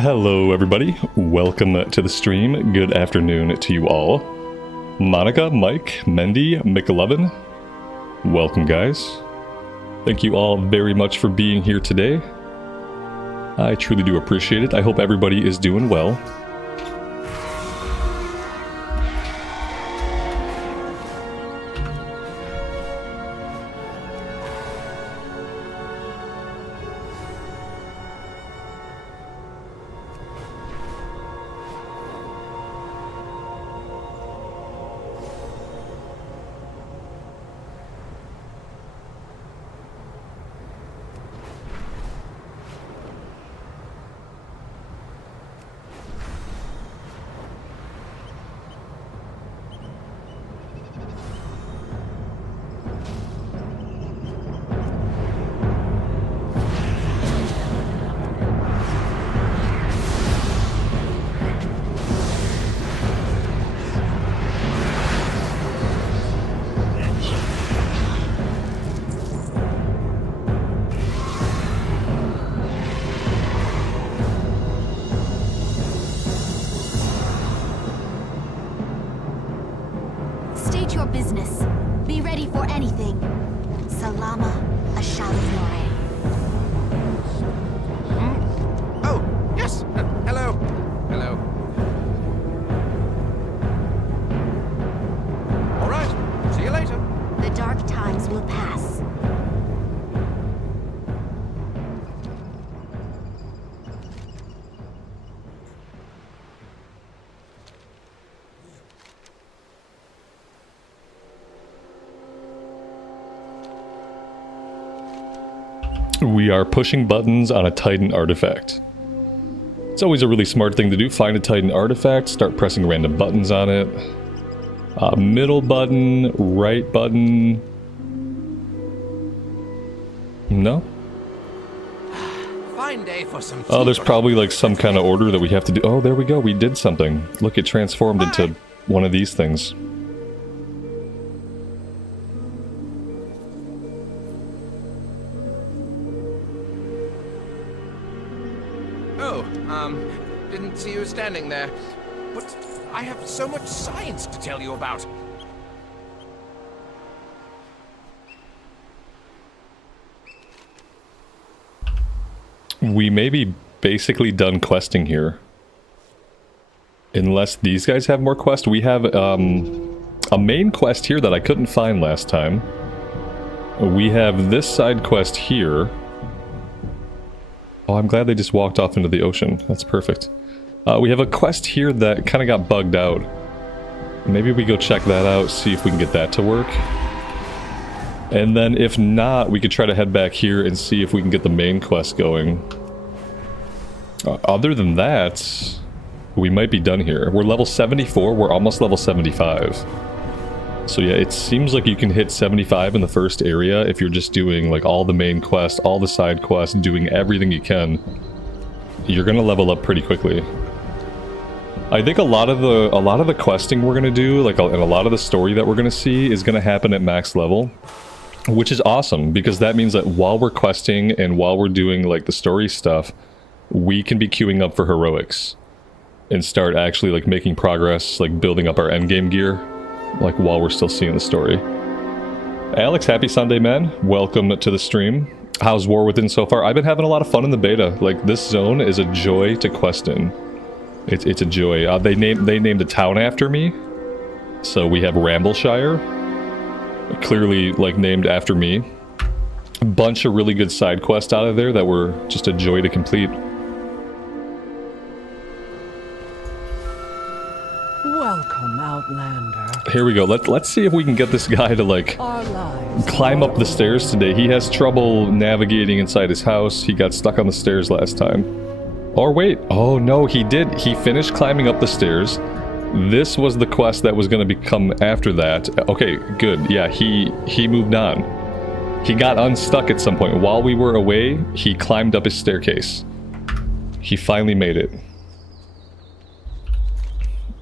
Hello everybody, welcome to the stream. Good afternoon to you all. Monica, Mike, Mendy, McLovin, welcome guys. Thank you all very much for being here today. I truly do appreciate it. I hope everybody is doing well. State your business. Be ready for anything. Salama, a Hallowfall. Oh, yes. Hello. Hello. All right. See you later. The dark times will pass. We are pushing buttons on a Titan artifact. It's always a really smart thing to do. Find a Titan artifact, start pressing random buttons on it. Middle button, right button. No? Fine day for some Oh, there's probably like some kind of order that we have to do. Oh, there we go. We did something. Look, it transformed into one of these things. Didn't see you standing there. But I have so much science to tell you about. We may be basically done questing here. Unless these guys have more quests. We have a main quest here that I couldn't find last time. We have this side quest here. Oh, I'm glad they just walked off into the ocean. That's perfect. We have a quest here that kind of got bugged out. Maybe we go check that out, see if we can get that to work. And then if not, we could try to head back here and see if we can get the main quest going. Other than that, we might be done here. We're level 74, we're almost level 75. So yeah, it seems like you can hit 75 in the first area if you're just doing like all the main quests, all the side quests, doing everything you can. You're gonna level up pretty quickly. I think a lot of the questing we're gonna do, like, and a lot of the story that we're gonna see is gonna happen at max level, which is awesome because that means that while we're questing and while we're doing like the story stuff, we can be queuing up for heroics and start actually like making progress, like building up our endgame gear, like while we're still seeing the story. Alex, happy Sunday, man. Welcome to the stream. How's War Within so far? I've been having a lot of fun in the beta. Like, this zone is a joy to quest in. It's a joy. They named a town after me. So we have Rambleshire, clearly like named after me. A bunch of really good side quests out of there that were just a joy to complete. Welcome, Outlander. Here we go. Let's see if we can get this guy to like climb up the stairs today. He has trouble navigating inside his house. He got stuck on the stairs last time. Or wait, oh no, he did. He finished climbing up the stairs. This was the quest that was going to become after that. Okay, good. Yeah, he moved on. He got unstuck at some point. While we were away, he climbed up his staircase. He finally made it.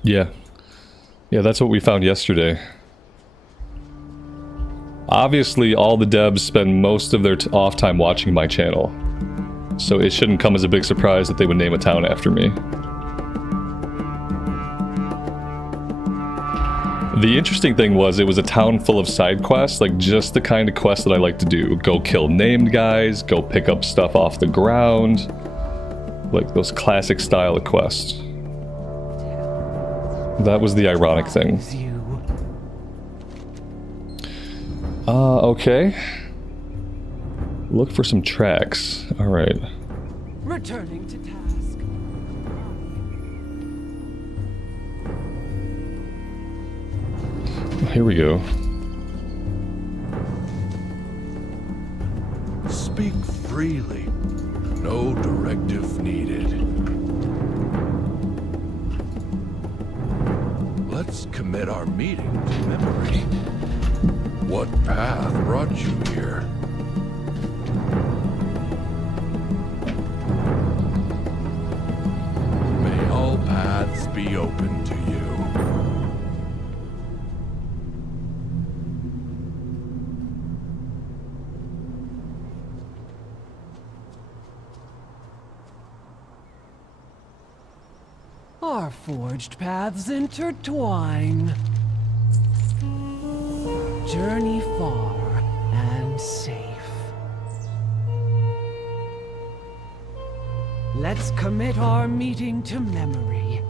Yeah. Yeah, that's what we found yesterday. Obviously, all the devs spend most of their off time watching my channel. So it shouldn't come as a big surprise that they would name a town after me. The interesting thing was it was a town full of side quests, like just the kind of quests that I like to do. Go kill named guys, go pick up stuff off the ground. Like those classic style of quests. That was the ironic thing. Okay. Look for some tracks. Alright. Returning to task. Here we go. Speak freely. No directive needed. Let's commit our meeting to memory. What path brought you here? May all paths be open to you. Our forged paths intertwine. Journey far and safe. Let's commit our meeting to memory.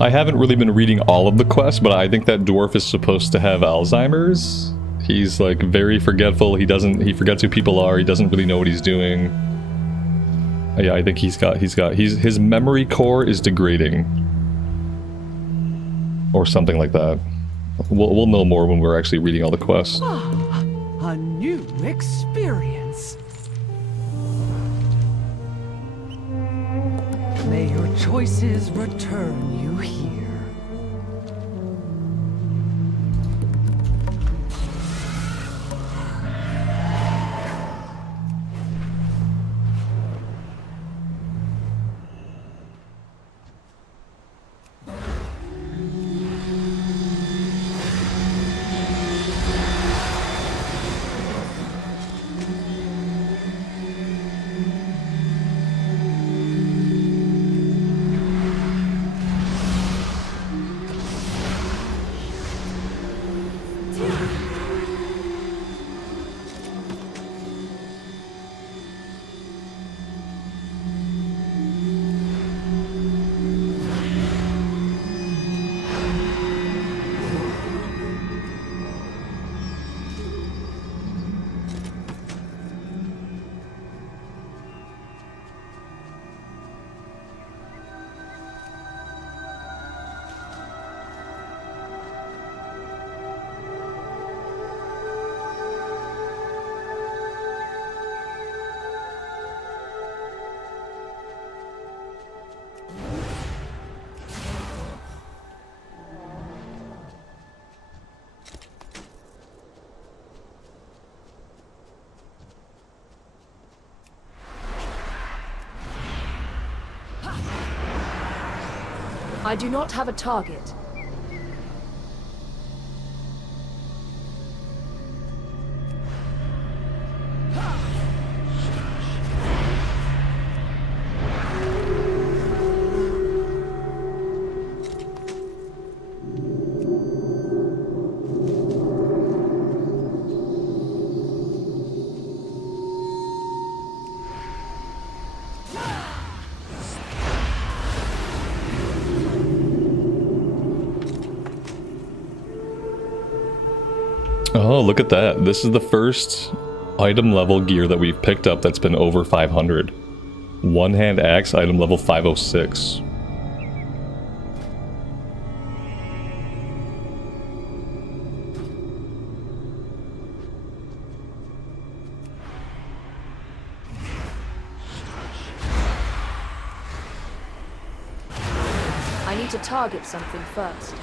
I haven't really been reading all of the quests, but I think that dwarf is supposed to have Alzheimer's. He's like very forgetful. He forgets who people are. He doesn't really know what he's doing. Yeah, I think his memory core is degrading. Or something like that. We'll know more when we're actually reading all the quests. A new experience. May your choices return you here. I do not have a target. Oh, look at that. This is the first item level gear that we've picked up that's been over 500. One-hand axe, item level 506. I need to target something first.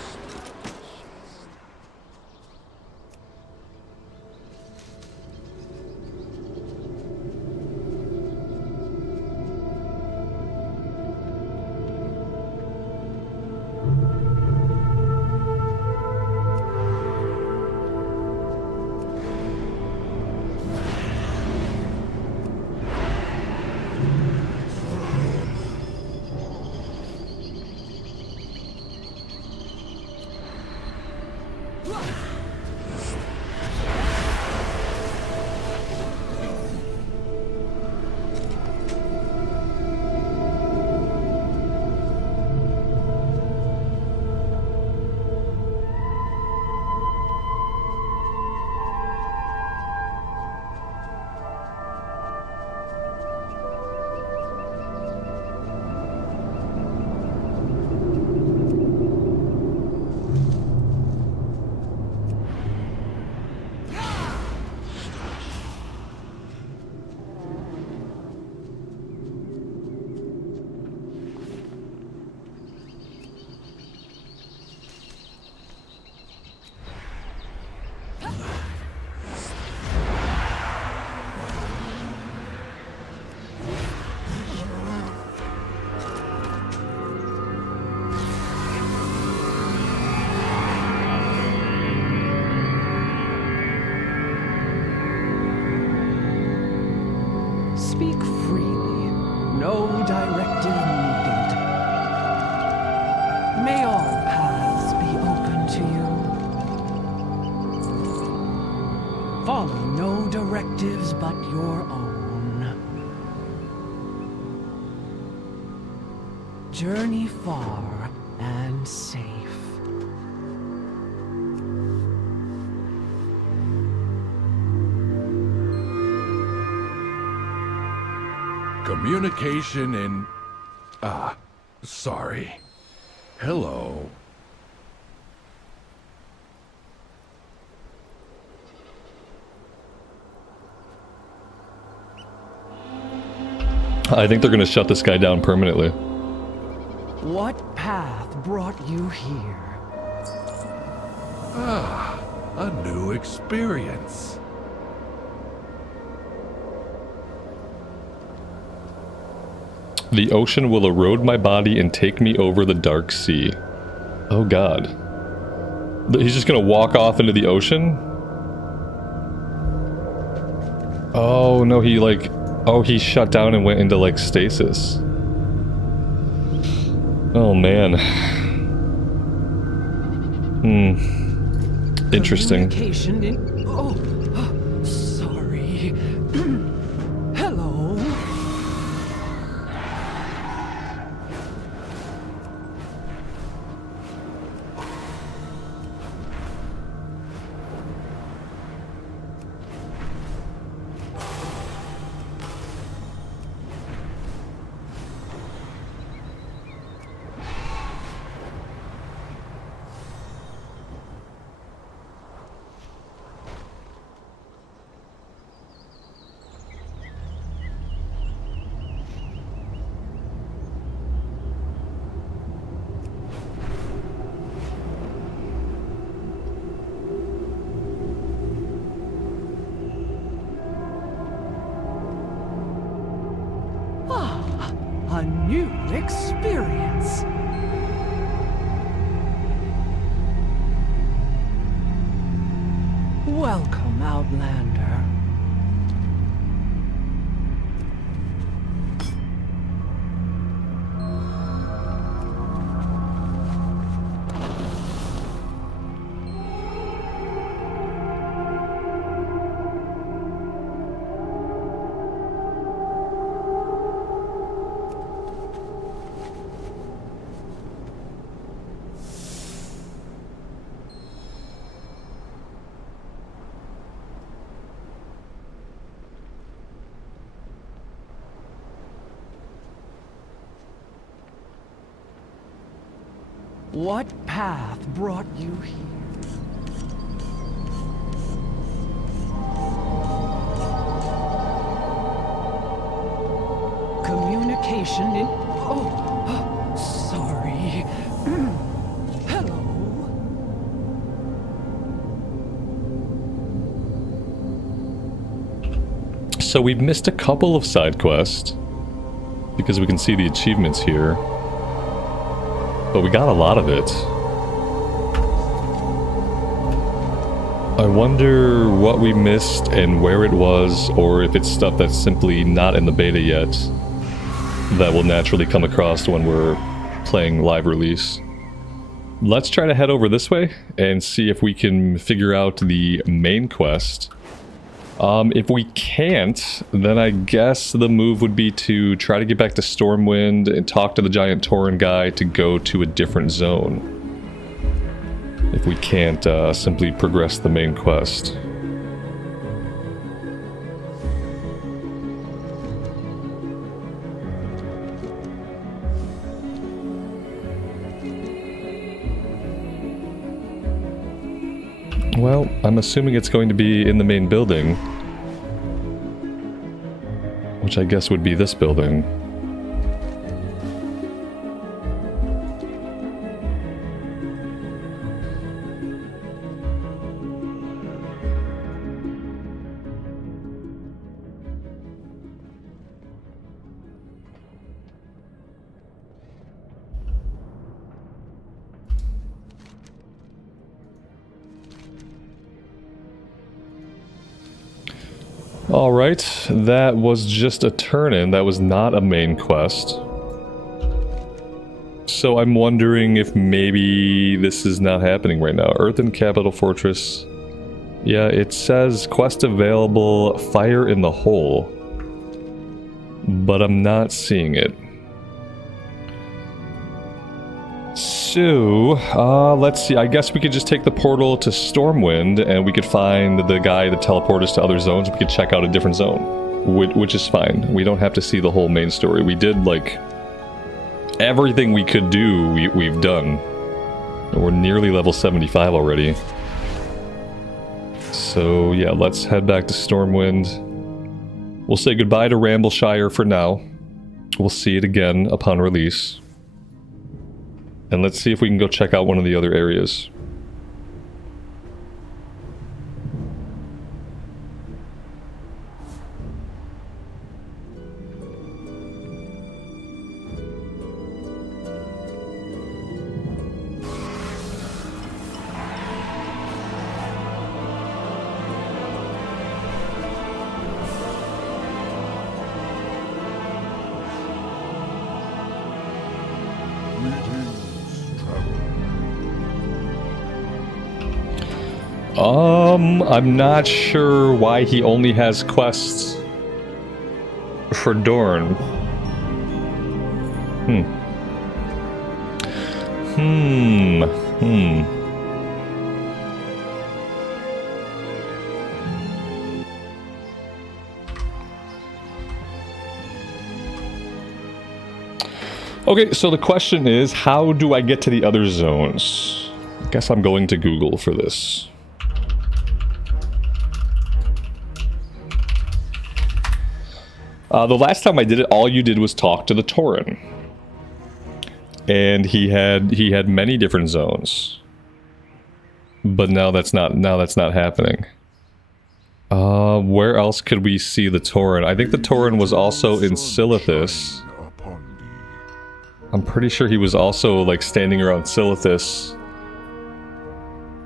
objectives but your own. Journey far and safe. Communication in... sorry. Hello. I think they're gonna shut this guy down permanently. What path brought you here? A new experience. The ocean will erode my body and take me over the dark sea. Oh god. He's just gonna walk off into the ocean? Oh no, he like... Oh, he shut down and went into like stasis. Oh man. Interesting. Communication in... Oh, sorry. Hello. A new experience. Welcome, Outlander. What path brought you here? Communication in... Oh, sorry. Hello. So we've missed a couple of side quests because we can see the achievements here. But we got a lot of it. I wonder what we missed and where it was, or if it's stuff that's simply not in the beta yet that will naturally come across when we're playing live release. Let's try to head over this way and see if we can figure out the main quest. If we can't, then I guess the move would be to try to get back to Stormwind and talk to the giant Tauren guy to go to a different zone. If we can't simply progress the main quest. Well, I'm assuming it's going to be in the main building. Which I guess would be this building. Alright, that was just a turn-in, that was not a main quest. So I'm wondering if maybe this is not happening right now. Earthen Capital Fortress. Yeah, it says quest available, fire in the hole. But I'm not seeing it. So, let's see. I guess we could just take the portal to Stormwind and we could find the guy that teleported us to other zones. We could check out a different zone, which is fine. We don't have to see the whole main story. We did, like, everything we could do, we've done. We're nearly level 75 already. So, yeah, let's head back to Stormwind. We'll say goodbye to Rambleshire for now. We'll see it again upon release. And let's see if we can go check out one of the other areas. I'm not sure why he only has quests for Dorn. Okay, so the question is, how do I get to the other zones? I guess I'm going to Google for this. The last time I did it, all you did was talk to the Tauren. And he had many different zones. But now that's not happening. Where else could we see the Tauren? I think the Tauren was also in Silithus. I'm pretty sure he was also, like, standing around Silithus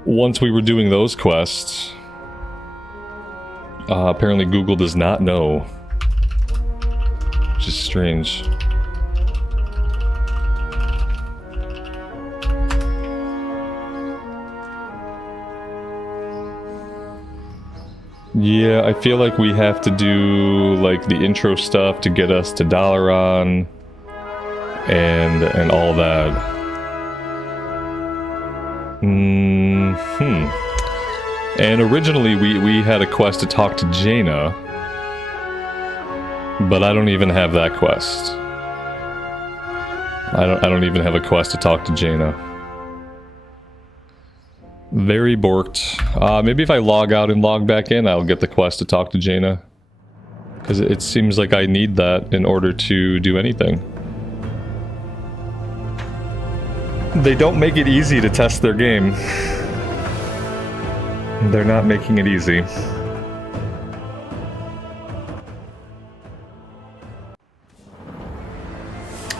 once we were doing those quests. Apparently Google does not know. Which is strange. Yeah, I feel like we have to do, like, the intro stuff to get us to Dalaran. And all that. And originally we had a quest to talk to Jaina, but I don't even have that quest. I don't even have a quest to talk to Jaina. Very borked. Maybe if I log out and log back in, I'll get the quest to talk to Jaina, because it seems like I need that in order to do anything. They don't make it easy to test their game. They're not making it easy.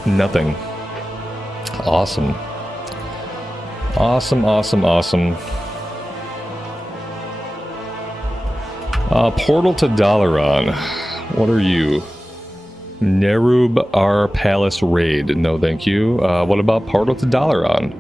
Nothing. Awesome. Awesome, awesome, awesome. Portal to Dalaran. What are you? Nerub R Palace Raid. No, thank you. What about Portal to Dalaran?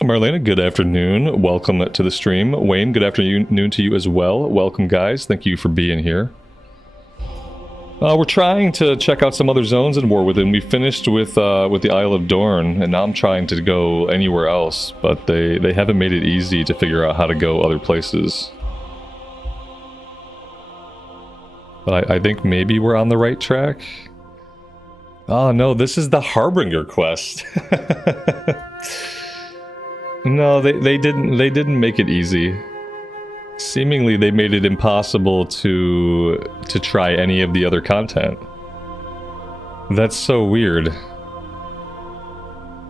Marlena, good afternoon. Welcome to the stream. Wayne, good afternoon to you as well. Welcome, guys. Thank you for being here. We're trying to check out some other zones in War Within. We finished with the Isle of Dorn, and now I'm trying to go anywhere else, but they haven't made it easy to figure out how to go other places. But I think maybe we're on the right track. Oh no, this is the Harbinger quest. No, they didn't make it easy. Seemingly they made it impossible to try any of the other content. That's so weird.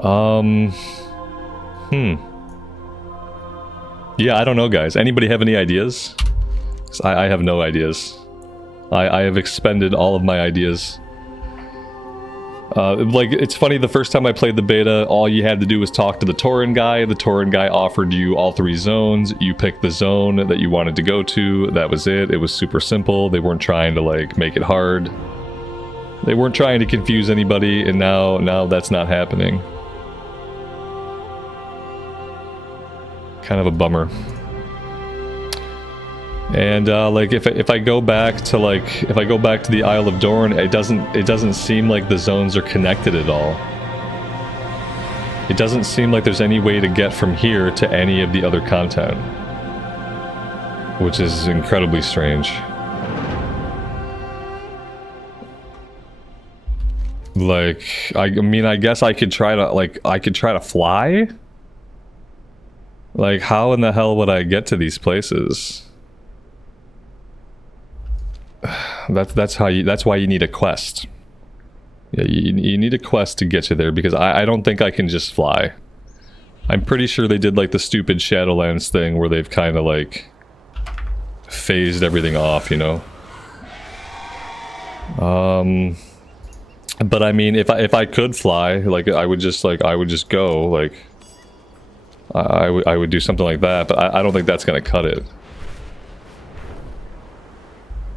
Yeah, I don't know, guys. Anybody have any ideas? 'Cause I have no ideas. I have expended all of my ideas. Like, it's funny, the first time I played the beta, all you had to do was talk to the Tauren guy. The Tauren guy offered you all 3 zones. You picked the zone that you wanted to go to. That was it. It was super simple. They weren't trying to, like, make it hard. They weren't trying to confuse anybody, and now that's not happening. Kind of a bummer. And like if I go back to the Isle of Dorne, it doesn't seem like the zones are connected at all. It doesn't seem like there's any way to get from here to any of the other content, which is incredibly strange. Like, I mean, I guess I could try to fly? Like, how in the hell would I get to these places? That's why you need a quest. Yeah, you need a quest to get you there, because I don't think I can just fly. I'm pretty sure they did like the stupid Shadowlands thing where they've kind of like phased everything off, you know? But I mean, if I could fly, like I would just go, like I would do something like that, but I don't think that's gonna cut it.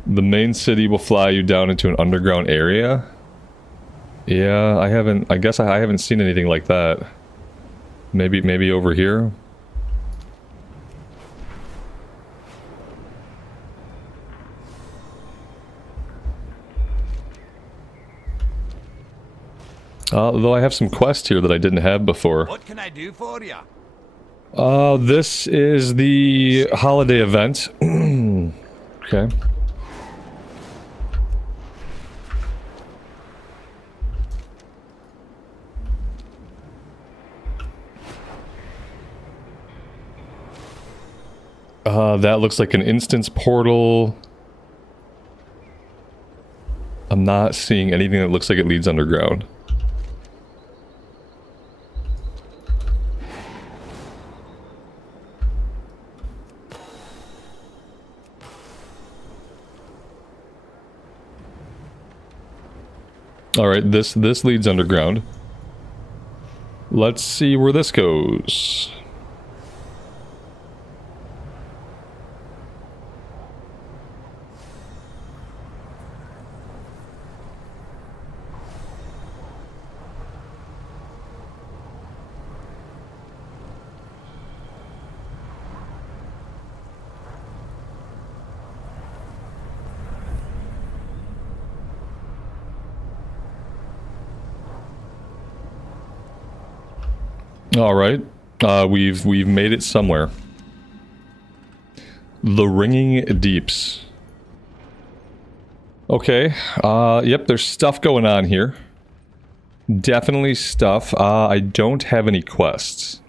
The main city will fly you down into an underground area. Yeah, I guess I haven't seen anything like that. Maybe over here. Though I have some quests here that I didn't have before. What can I do for you? This is the holiday event. Okay. That looks like an instance portal. I'm not seeing anything that looks like it leads underground. Alright, this leads underground. Let's see where this goes. All right, we've made it somewhere. The Ringing Deeps. Okay, yep, there's stuff going on here. Definitely stuff. I don't have any quests.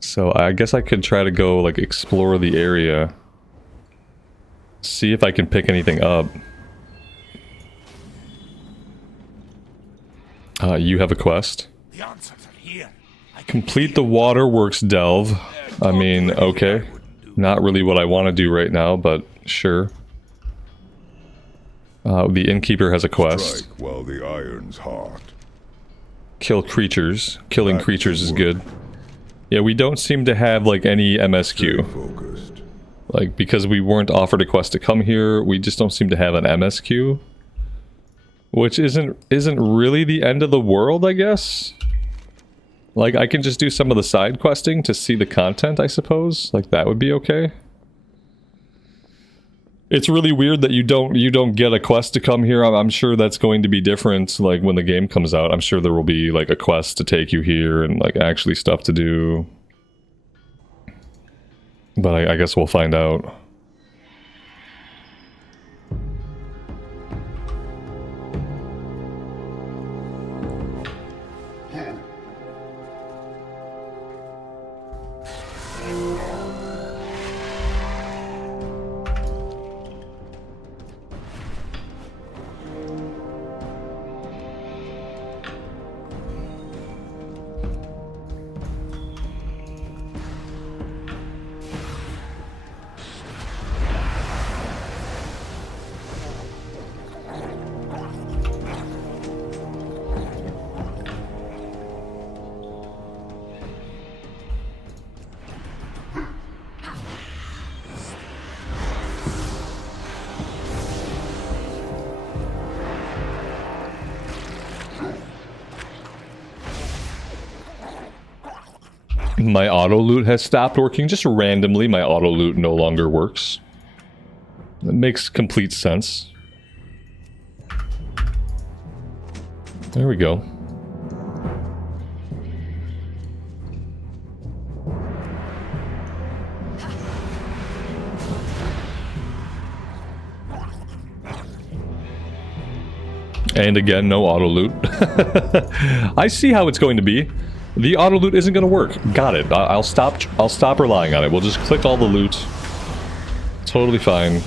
So I guess I could try to go, like, explore the area. See if I can pick anything up. You have a quest? The answers are here. Complete the Waterworks delve. I mean, okay. Not really what I want to do right now, but sure. The innkeeper has a quest. Strike while the iron's hot. Kill creatures. Killing creatures is good. Yeah, we don't seem to have, like, any MSQ. Focused. Like, because we weren't offered a quest to come here, we just don't seem to have an MSQ. Which isn't really the end of the world, I guess? Like, I can just do some of the side questing to see the content, I suppose. Like, that would be okay. It's really weird that you don't get a quest to come here. I'm sure that's going to be different, like, when the game comes out. I'm sure there will be, like, a quest to take you here and, like, actually stuff to do. But I guess we'll find out. My auto loot has stopped working. Just randomly, my auto loot no longer works. It makes complete sense. There we go. And again, no auto loot. I see how it's going to be. The auto loot isn't going to work. Got it. I'll stop relying on it. We'll just click all the loot. Totally fine.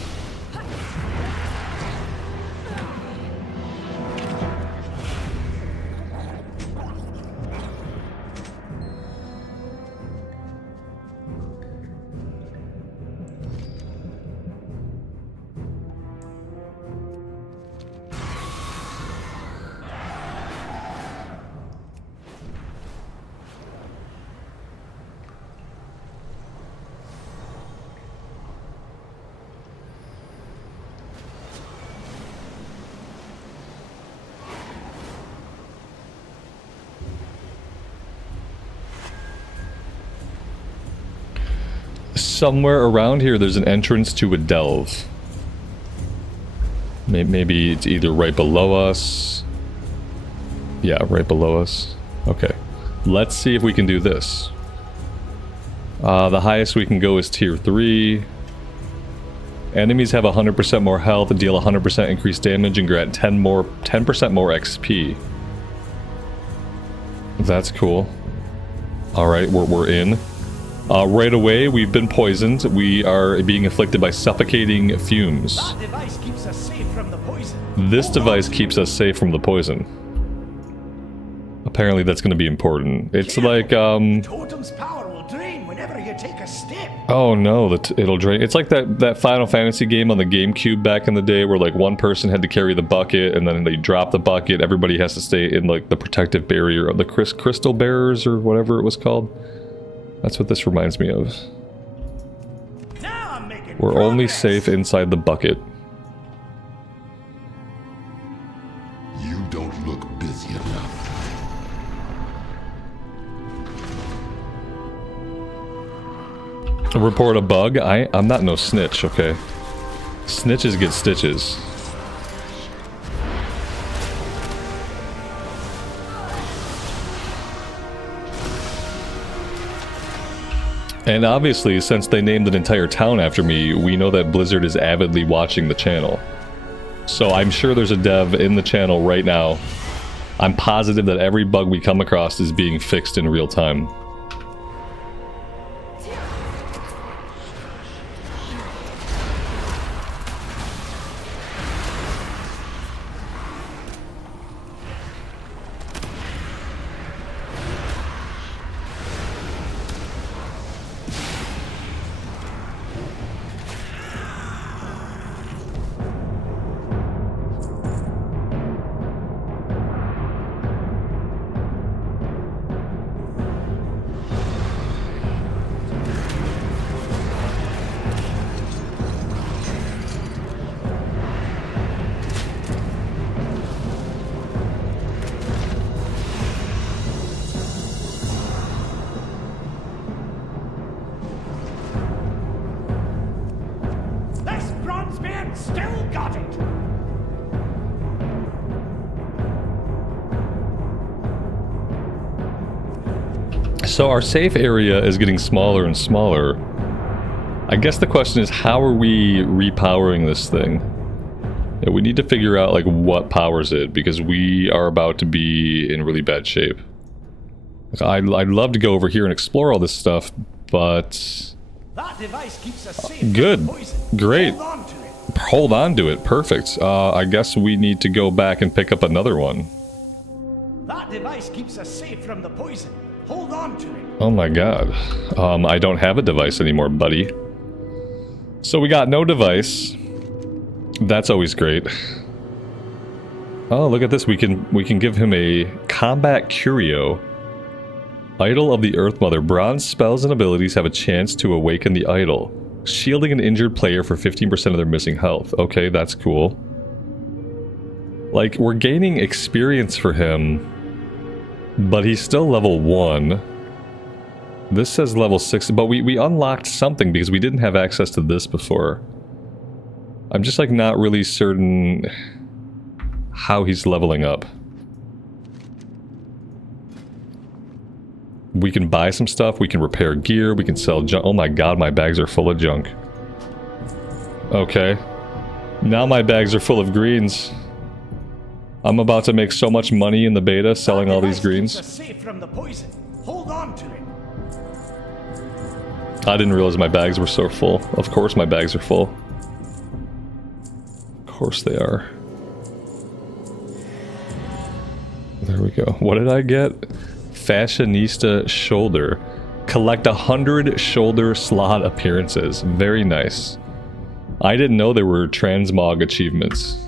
Somewhere around here there's an entrance to a delve. Maybe it's either right below us. Yeah, right below us. Okay. Let's see if we can do this. The highest we can go is tier 3. Enemies have 100% more health, deal 100% increased damage, and grant 10% more XP. That's cool. Alright, we're in. Right away, we've been poisoned. We are being afflicted by suffocating fumes. That device keeps us safe from the poison. This device keeps us safe from the poison. Apparently that's going to be important. It's like, Totem's power will drain whenever you take a step. oh no, it'll drain. It's like that Final Fantasy game on the GameCube back in the day where like one person had to carry the bucket and then they drop the bucket. Everybody has to stay in like the protective barrier of the crystal bearers or whatever it was called. That's what this reminds me of. Now I'm making We're only progress. safe inside the bucket. You don't look busy enough. Report a bug? I'm not no snitch, okay? Snitches get stitches. And obviously, since they named an entire town after me, we know that Blizzard is avidly watching the channel. So I'm sure there's a dev in the channel right now. I'm positive that every bug we come across is being fixed in real time. This bronzebeard still got it. So our safe area is getting smaller and smaller. I guess the question is, how are we repowering this thing? Yeah, we need to figure out like what powers it, because we are about to be in really bad shape. I'd love to go over here and explore all this stuff, but That device keeps us safe good. from the poison. Great. Hold on to it. Hold on to it. Perfect. I guess we need to go back and pick up another one. That device keeps us safe from the poison. Hold on to it. Oh my god. I don't have a device anymore, buddy. So we got no device. That's always great. Oh, look at this. We can give him a combat curio. Idol of the Earth Mother. Bronze spells and abilities have a chance to awaken the idol, shielding an injured player for 15% of their missing health. Okay, that's cool. Like, we're gaining experience for him, but he's still level 1. This says level 6, but we unlocked something because we didn't have access to this before. I'm just like not really certain how he's leveling up. We can buy some stuff, we can repair gear, we can sell junk. Oh my god, my bags are full of junk. Okay. Now my bags are full of greens. I'm about to make so much money in the beta selling all these greens. Safe from the poison. Hold on to it. I didn't realize my bags were so full. Of course my bags are full. Of course they are. There we go. What did I get? Fashionista shoulder. Collect 100 shoulder slot appearances. Very nice. I didn't know there were transmog achievements.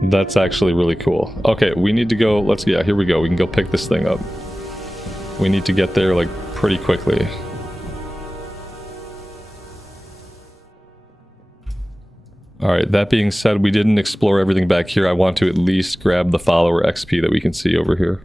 That's actually really cool. Okay, we need to go, yeah, here we go. We can go pick this thing up. We need to get there, like, pretty quickly. Alright, that being said, we didn't explore everything back here. I want to at least grab the follower XP that we can see over here.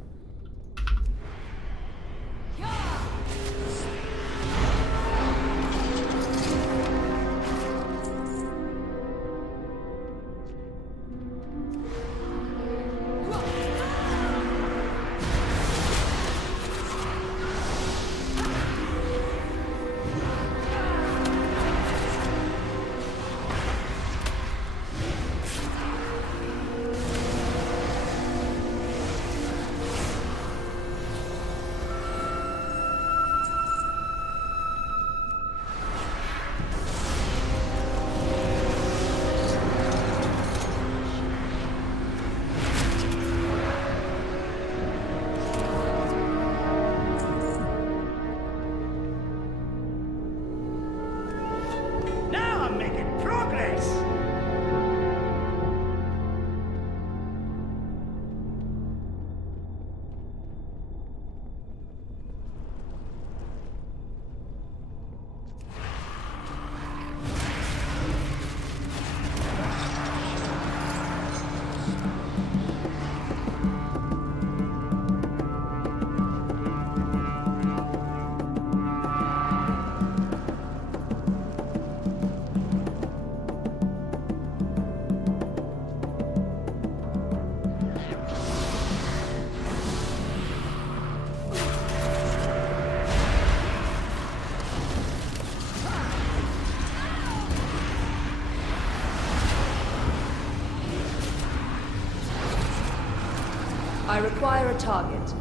Now I'm making progress. I require a target.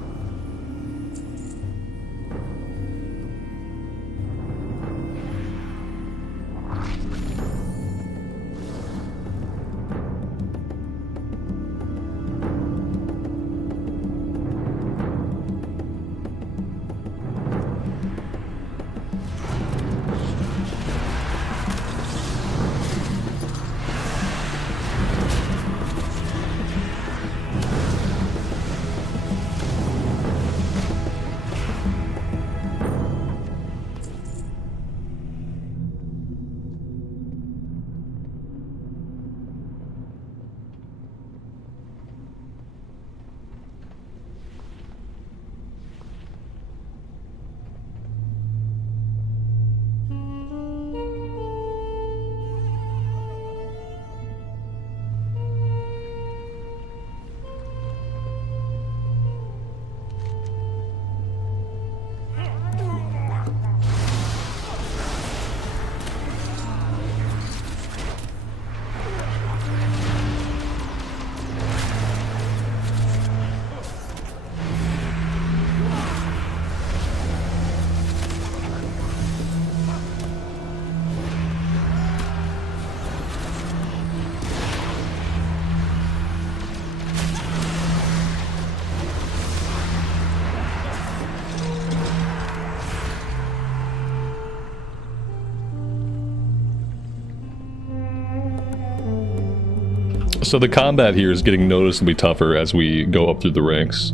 So the combat here is getting noticeably tougher as we go up through the ranks.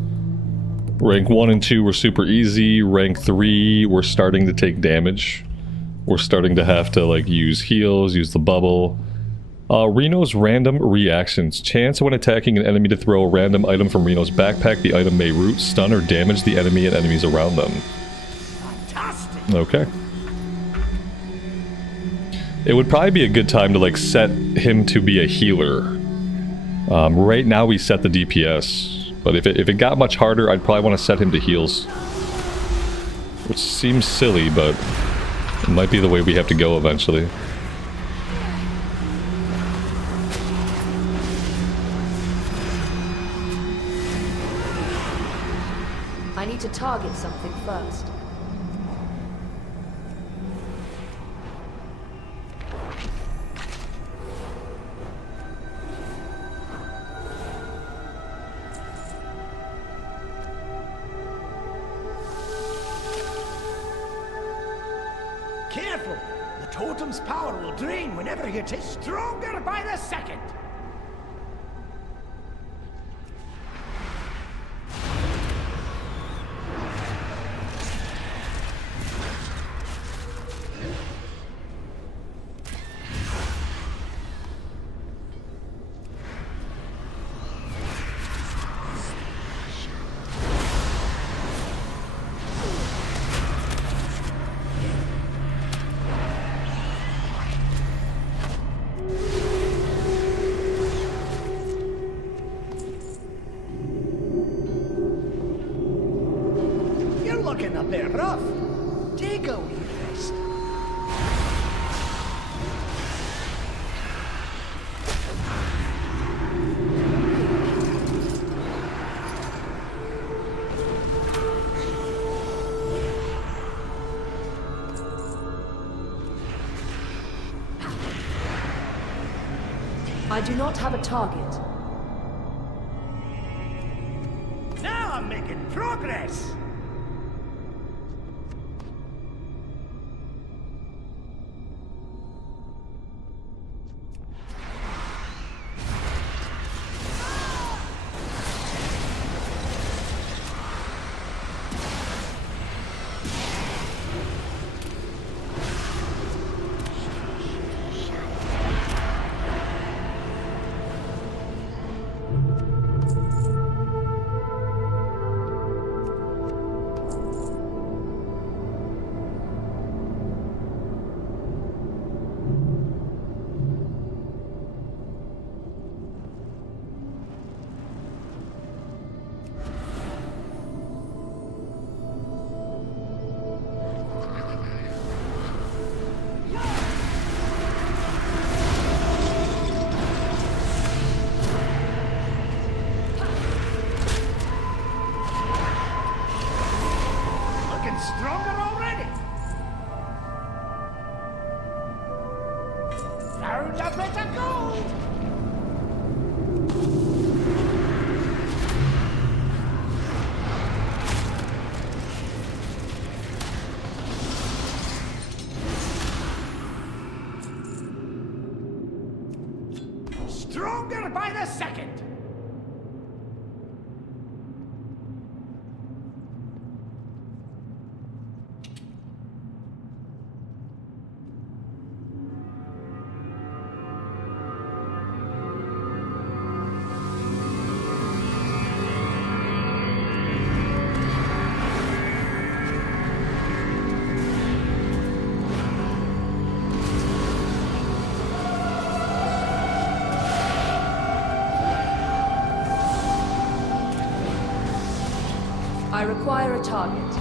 Rank 1 and 2 were super easy. Rank 3, we're starting to take damage. We're starting to have to, like, use heals, use the bubble. Reno's random reactions. Chance when attacking an enemy to throw a random item from Reno's backpack. The item may root, stun, or damage the enemy and enemies around them. Okay. It would probably be a good time to like set him to be a healer. Right now we set the DPS, but if it got much harder, I'd probably want to set him to heals. Which seems silly, but it might be the way we have to go eventually. I need to target something first. Careful! The totem's power will drain whenever you take stronger by the second! Looking a bit rough. Take a wee rest. I do not have a target. Now I'm making progress. Stronger already! Found a bit of gold! Stronger by the second! I require a target.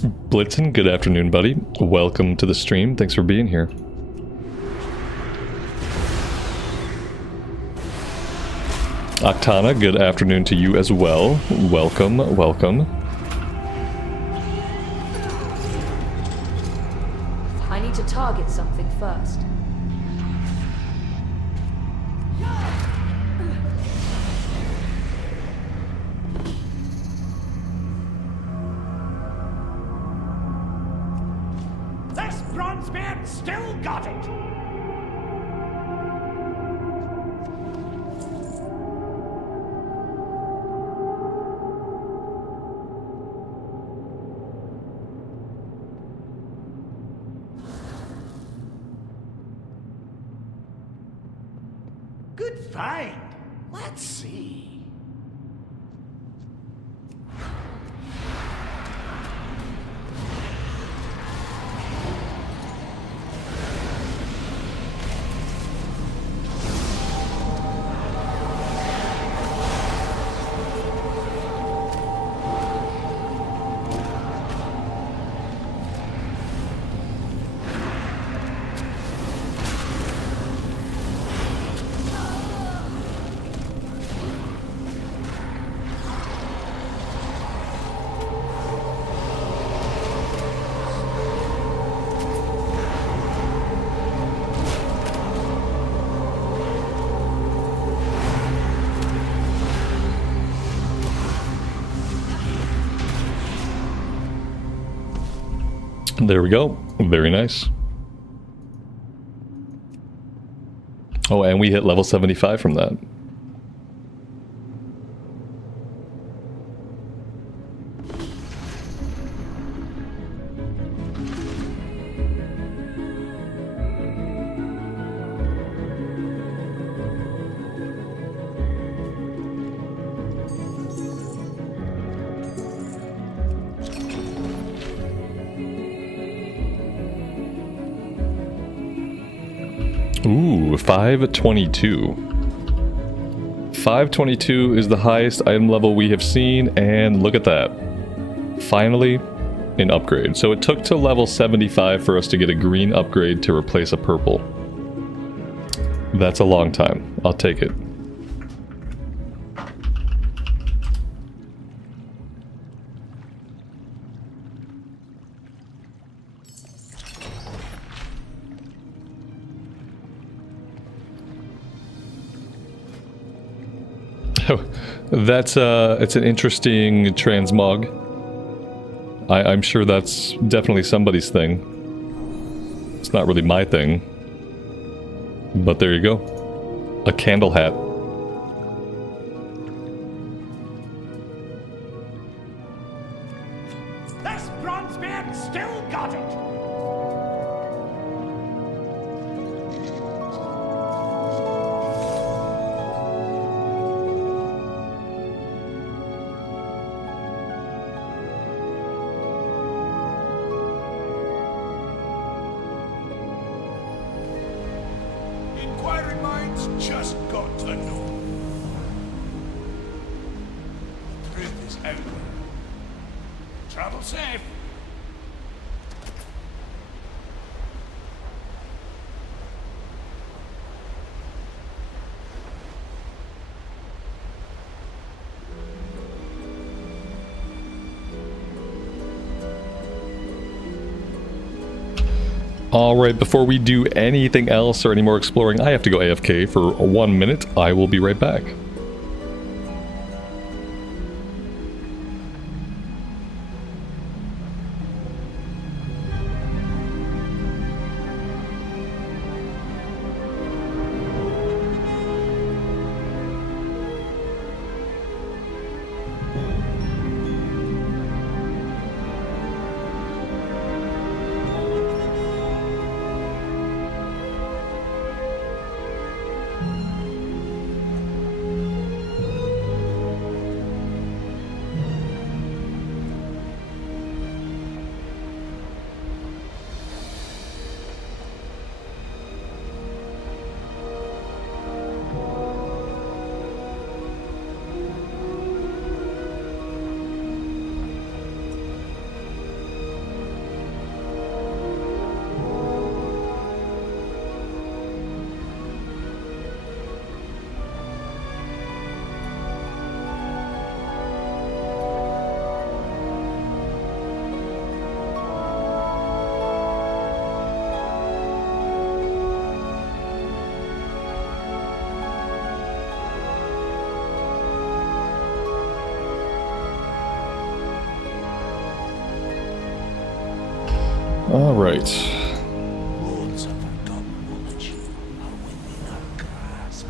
Blitzen, good afternoon, buddy. Welcome to the stream. Thanks for being here. Octana, good afternoon to you as well. Welcome, welcome. I need to target something first. This Bronzebeard still got it! Good find. Let's see. There we go. Very nice. Oh, and we hit level 75 from that. Ooh, 522. 522 is the highest item level we have seen, and look at that. Finally, an upgrade. So it took to level 75 for us to get a green upgrade to replace a purple. That's a long time. I'll take it. That's it's an interesting transmog. I'm sure that's definitely somebody's thing. It's not really my thing. But there you go. A candle hat. This Bronzebeard still got it! Inquiring minds just got to know. Truth is out there. Travel safe. Alright, before we do anything else or any more exploring, I have to go AFK for 1 minute. I will be right back. All right. Rules of forgotten knowledge are within our grasp.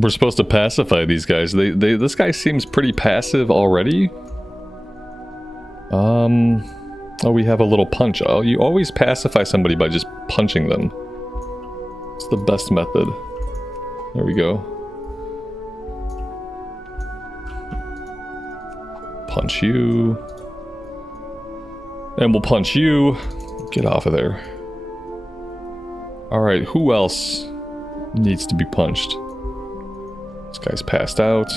We're supposed to pacify these guys. This guy seems pretty passive already. Oh, we have a little punch. Oh, you always pacify somebody by just punching them. It's the best method. There we go. Punch you. And we'll punch you. Get off of there. Alright, who else needs to be punched? This guy's passed out.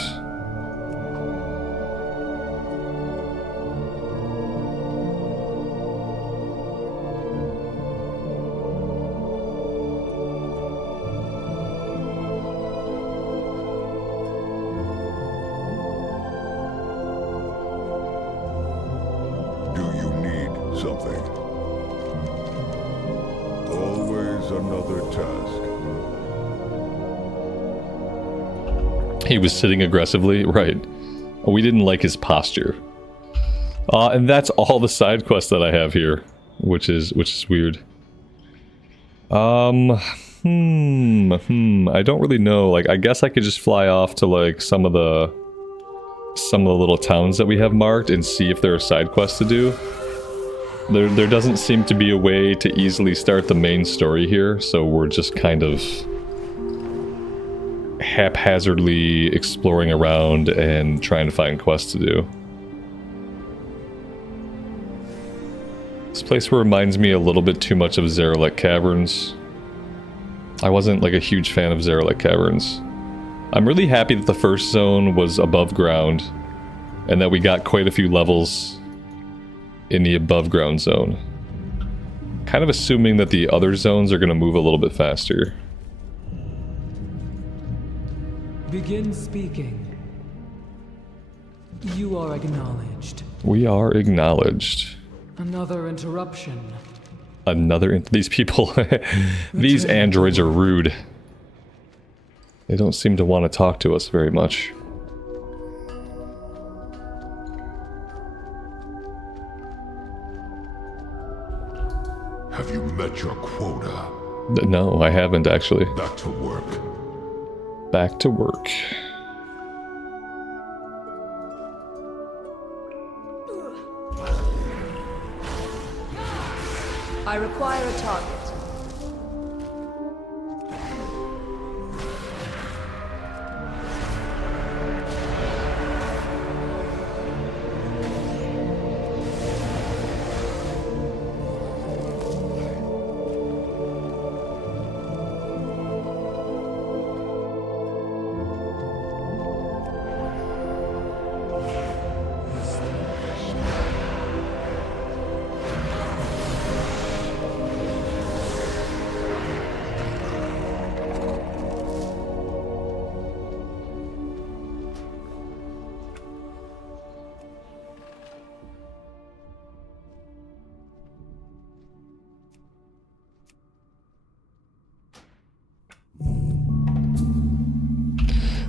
Do you need something? Always another task. He was sitting aggressively, right. We didn't like his posture. And that's all the side quests that I have here, which is weird. I don't really know. Like, I guess I could just fly off to like some of the little towns that we have marked and see if there are side quests to do. There doesn't seem to be a way to easily start the main story here, so we're just kind of haphazardly exploring around and trying to find quests to do. This place reminds me a little bit too much of Zarelek Caverns. I wasn't like a huge fan of Zarelek Caverns. I'm really happy that the first zone was above ground and that we got quite a few levels in the above ground zone. Kind of assuming that the other zones are going to move a little bit faster. Begin speaking. You are acknowledged. We are acknowledged. Another interruption. These people, these androids are rude. They don't seem to want to talk to us very much. Have you met your quota? No, I haven't actually. Back to work. Back to work. I require a target.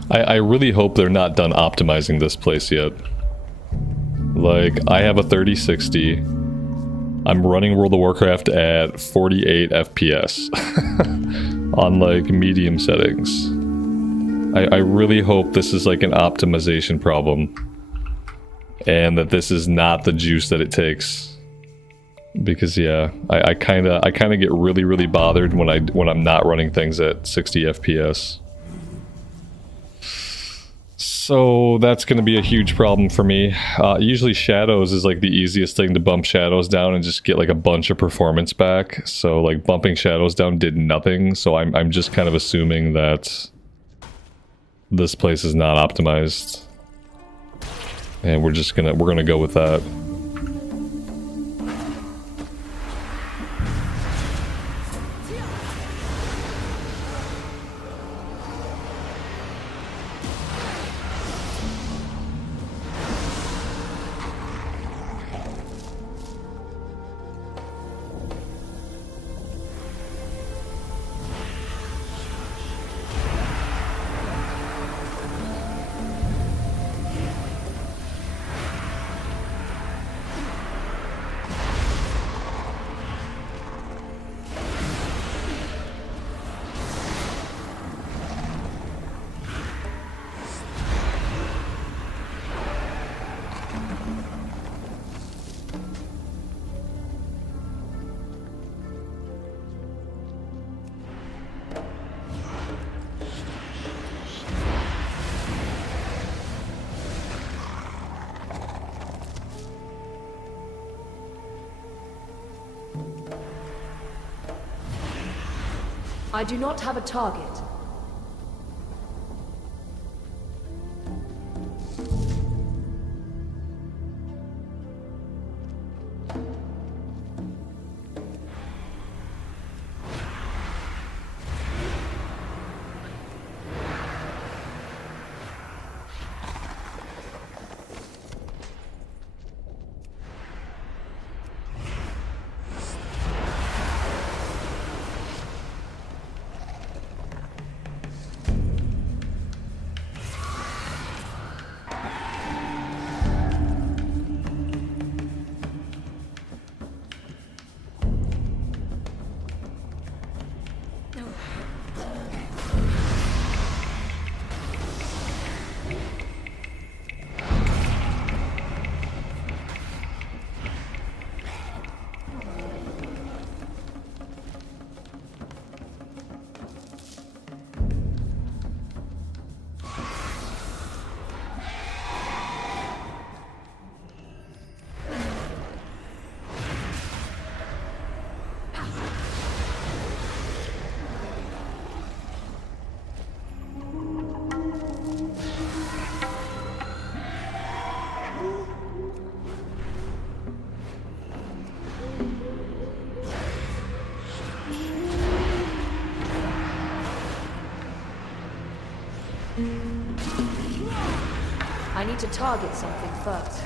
I really hope they're not done optimizing this place yet. Like, I have a 3060. I'm running World of Warcraft at 48 FPS on like medium settings. I really hope this is like an optimization problem and that this is not the juice that it takes Because yeah, I kind of get really bothered when I'm not running things at 60 FPS. So that's going to be a huge problem for me. Usually shadows is like the easiest thing to bump shadows down and just get like a bunch of performance back. So like bumping shadows down did nothing. So I'm just kind of assuming that this place is not optimized, and we're gonna go with that. I do not have a target. I need to target something first.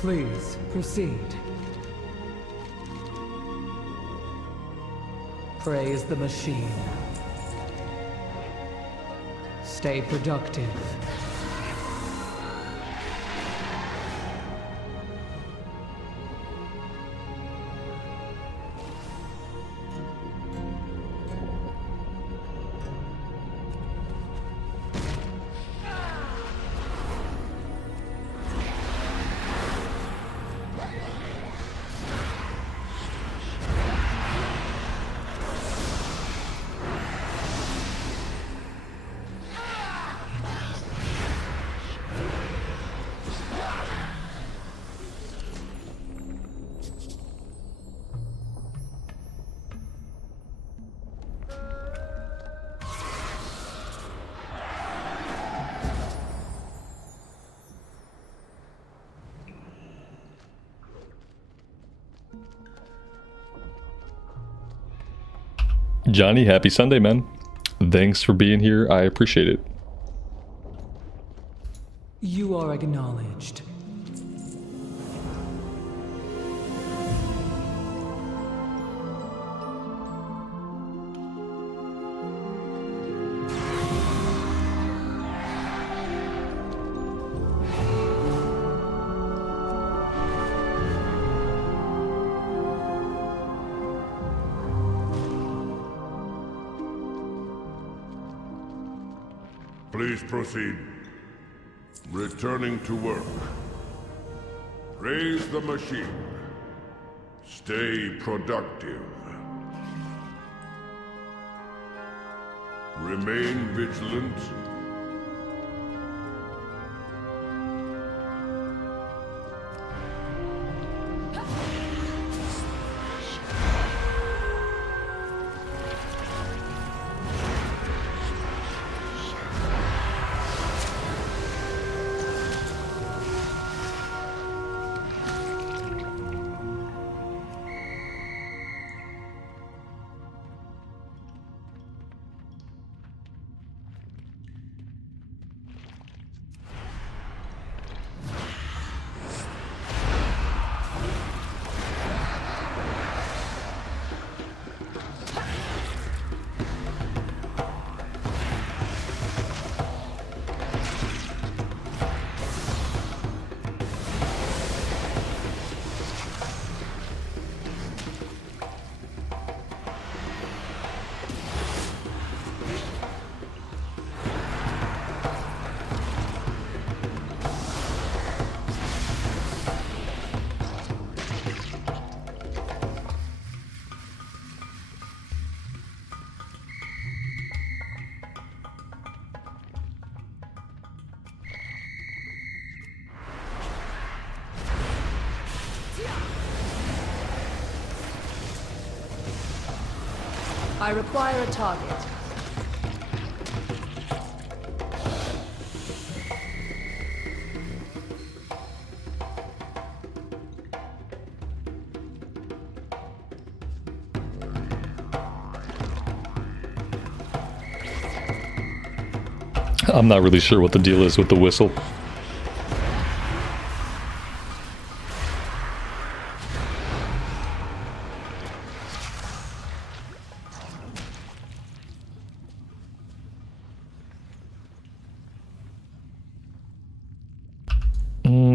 Please, proceed. Praise the machine. Stay productive. Johnny, happy Sunday, man. Thanks for being here. I appreciate it. You are acknowledged. Please proceed. Returning to work. Praise the machine. Stay productive. Remain vigilant. I require a target. I'm not really sure what the deal is with the whistle.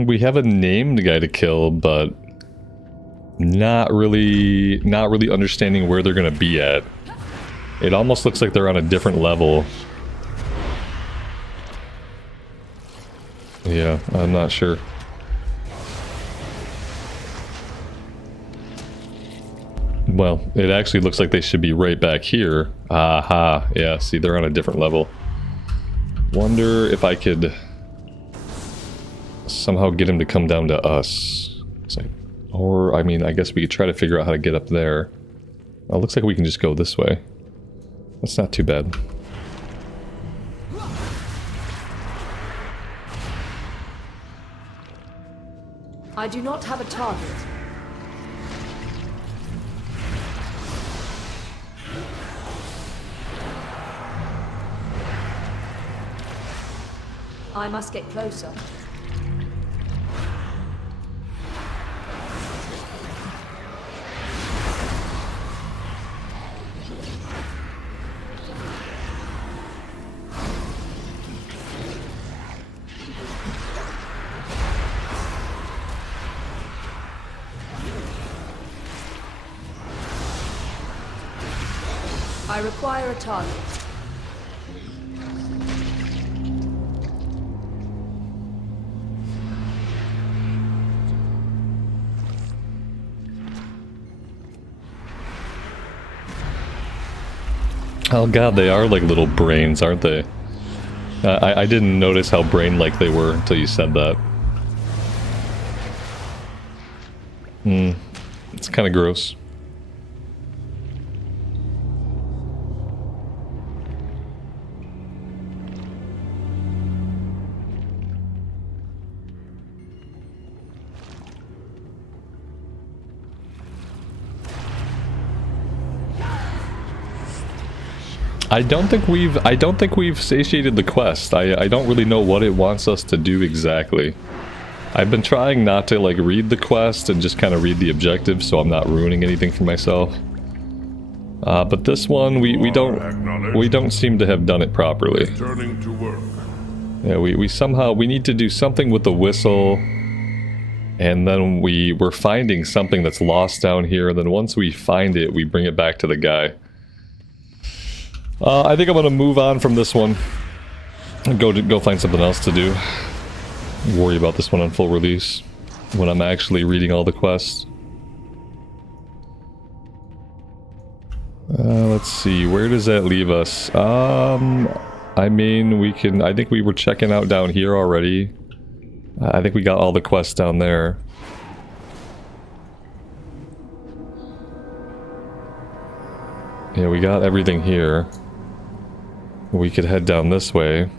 We have a named guy to kill, but not really understanding where they're gonna be at. It almost looks like they're on a different level. Yeah, I'm not sure. Well, it actually looks like they should be right back here. Aha, yeah, see, they're on a different level. Wonder if I could somehow get him to come down to us. Or, I mean, I guess we could try to figure out how to get up there. It looks like we can just go this way. That's not too bad. I do not have a target. I must get closer. I require a target. Oh god, they are like little brains, aren't they? I didn't notice how brain-like they were until you said that. It's kind of gross. I don't think we've satiated the quest. I don't really know what it wants us to do exactly. I've been trying not to like read the quest and just kind of read the objectives so I'm not ruining anything for myself. But this one we don't seem to have done it properly. Turning to work. Yeah, we somehow need to do something with the whistle, and then we're finding something that's lost down here, and then once we find it, we bring it back to the guy. I think I'm gonna move on from this one and go find something else to do. Worry about this one on full release when I'm actually reading all the quests. Let's see, where does that leave us? I mean, I think we were checking out down here already. I think we got all the quests down there. Yeah, we got everything here. We could head down this way.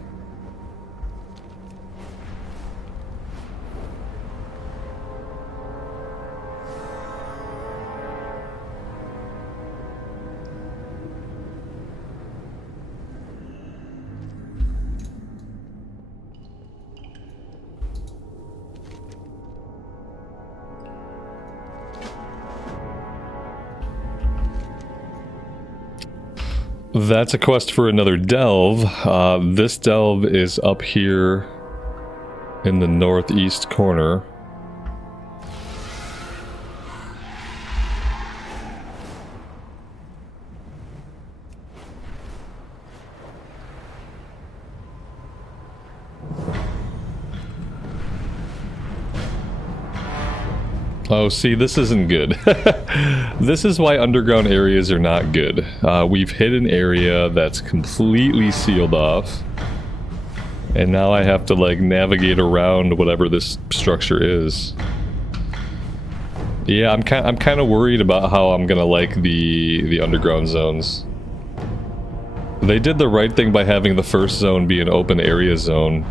That's a quest for another delve. This delve is up here in the northeast corner. Oh, see, this isn't good. This is why underground areas are not good. We've hit an area that's completely sealed off. And now I have to, like, navigate around whatever this structure is. Yeah, I'm kind of worried about how I'm gonna like the underground zones. They did the right thing by having the first zone be an open area zone.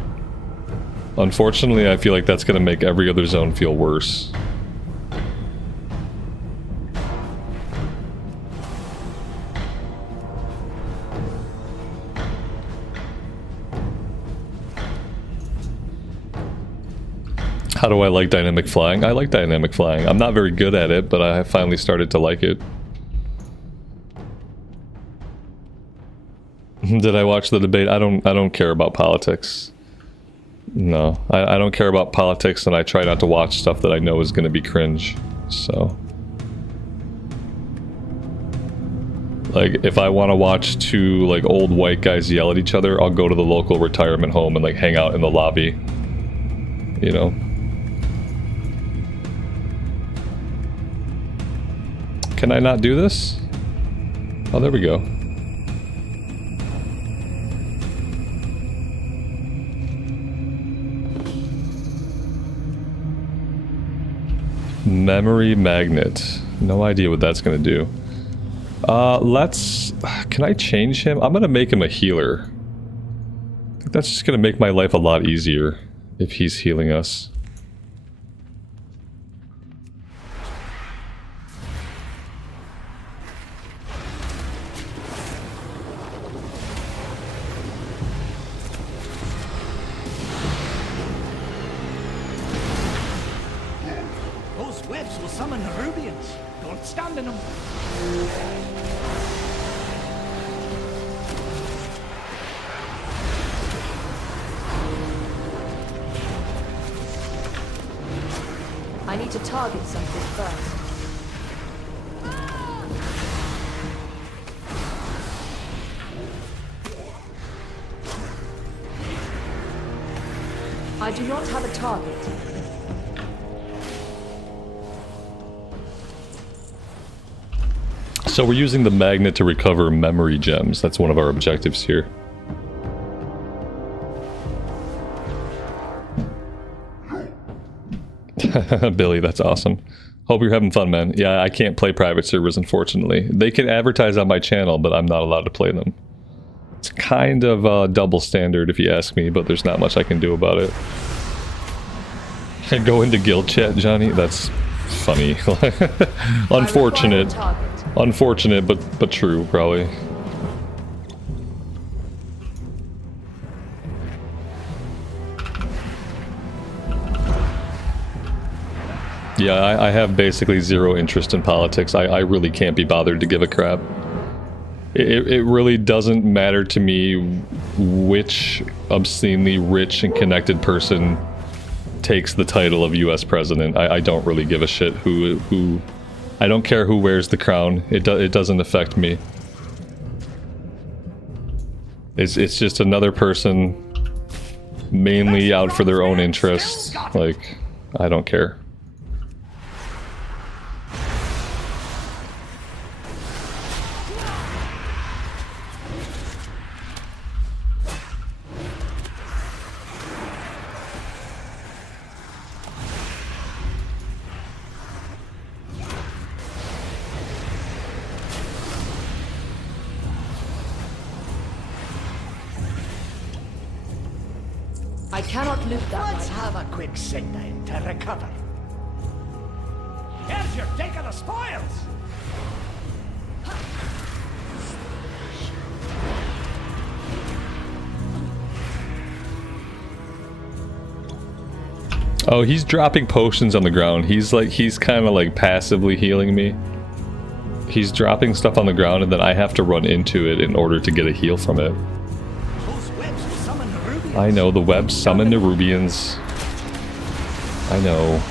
Unfortunately, I feel like that's gonna make every other zone feel worse. How do I like dynamic flying? I like dynamic flying. I'm not very good at it, but I have finally started to like it. Did I watch the debate? I don't care about politics. No, I don't care about politics, and I try not to watch stuff that I know is going to be cringe. So, like, if I want to watch two like old white guys yell at each other, I'll go to the local retirement home and like hang out in the lobby. You know. Can I not do this? Oh, there we go. Memory magnet. No idea what that's gonna do. Can I change him? I'm gonna make him a healer. I think that's just gonna make my life a lot easier if he's healing us. I need to target something first. I do not have a target. So we're using the magnet to recover memory gems. That's one of our objectives here. Billy, that's awesome. Hope you're having fun, man. Yeah, I can't play private servers, unfortunately. They can advertise on my channel, but I'm not allowed to play them. It's kind of a double standard if you ask me, but there's not much I can do about it. Go into guild chat, Johnny? That's funny. Unfortunate. Unfortunate, but true, probably. Yeah, I have basically zero interest in politics. I really can't be bothered to give a crap. It really doesn't matter to me which obscenely rich and connected person takes the title of US president. I don't really give a shit who I don't care who wears the crown. It doesn't affect me. It's just another person mainly out for their own interests. Like, I don't care. I cannot loot that. Let's have a quick sit down to recover. Here's your take of the spoils! Oh, he's dropping potions on the ground. He's kind of like passively healing me. He's dropping stuff on the ground and then I have to run into it in order to get a heal from it. Those webs will summon the Rubians. I know, the webs summon the Rubians. I know.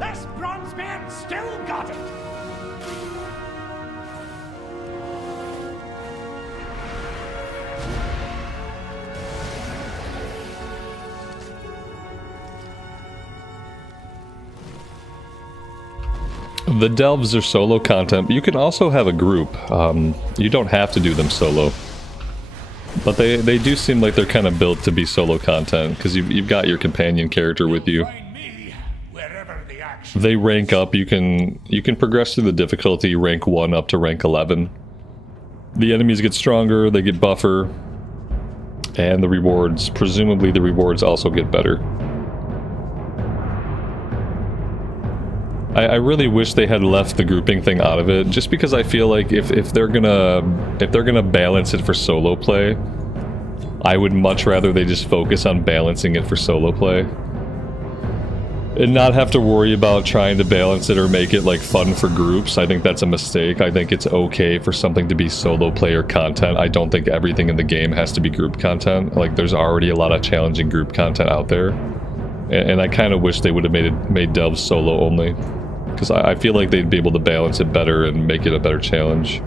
This bronzebeard still got it! The delves are solo content, but you can also have a group. You don't have to do them solo. But they do seem like they're kind of built to be solo content, because you've got your companion character with you. Find me wherever the action. They rank up, you can progress through the difficulty, rank 1 up to rank 11. The enemies get stronger, they get buffer, and the rewards, presumably the rewards also get better. I really wish they had left the grouping thing out of it, just because I feel like if they're gonna balance it for solo play, I would much rather they just focus on balancing it for solo play. And not have to worry about trying to balance it or make it like fun for groups. I think that's a mistake. I think it's okay for something to be solo player content. I don't think everything in the game has to be group content. Like, there's already a lot of challenging group content out there. And I kind of wish they would have made delves solo only. Because I feel like they'd be able to balance it better and make it a better challenge.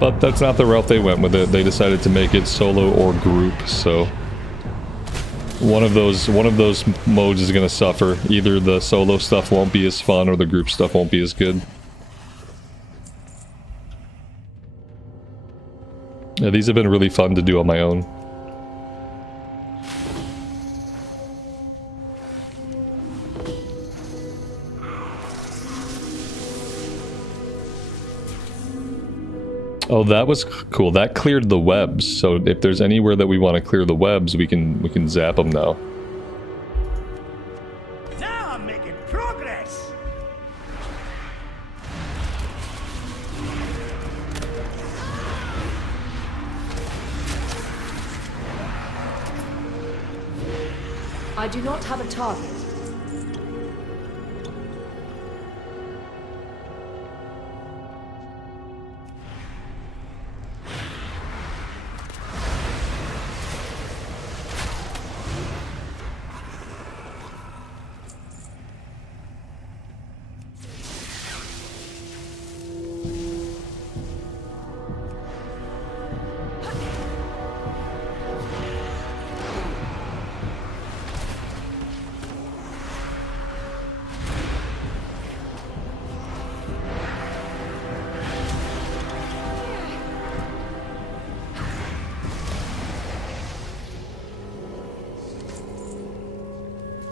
But that's not the route they went with it. They decided to make it solo or group, so one of those modes is going to suffer. Either the solo stuff won't be as fun or the group stuff won't be as good. Yeah, these have been really fun to do on my own. Oh, that was cool. That cleared the webs. So if there's anywhere that we want to clear the webs, we can zap them now. I do not have a target.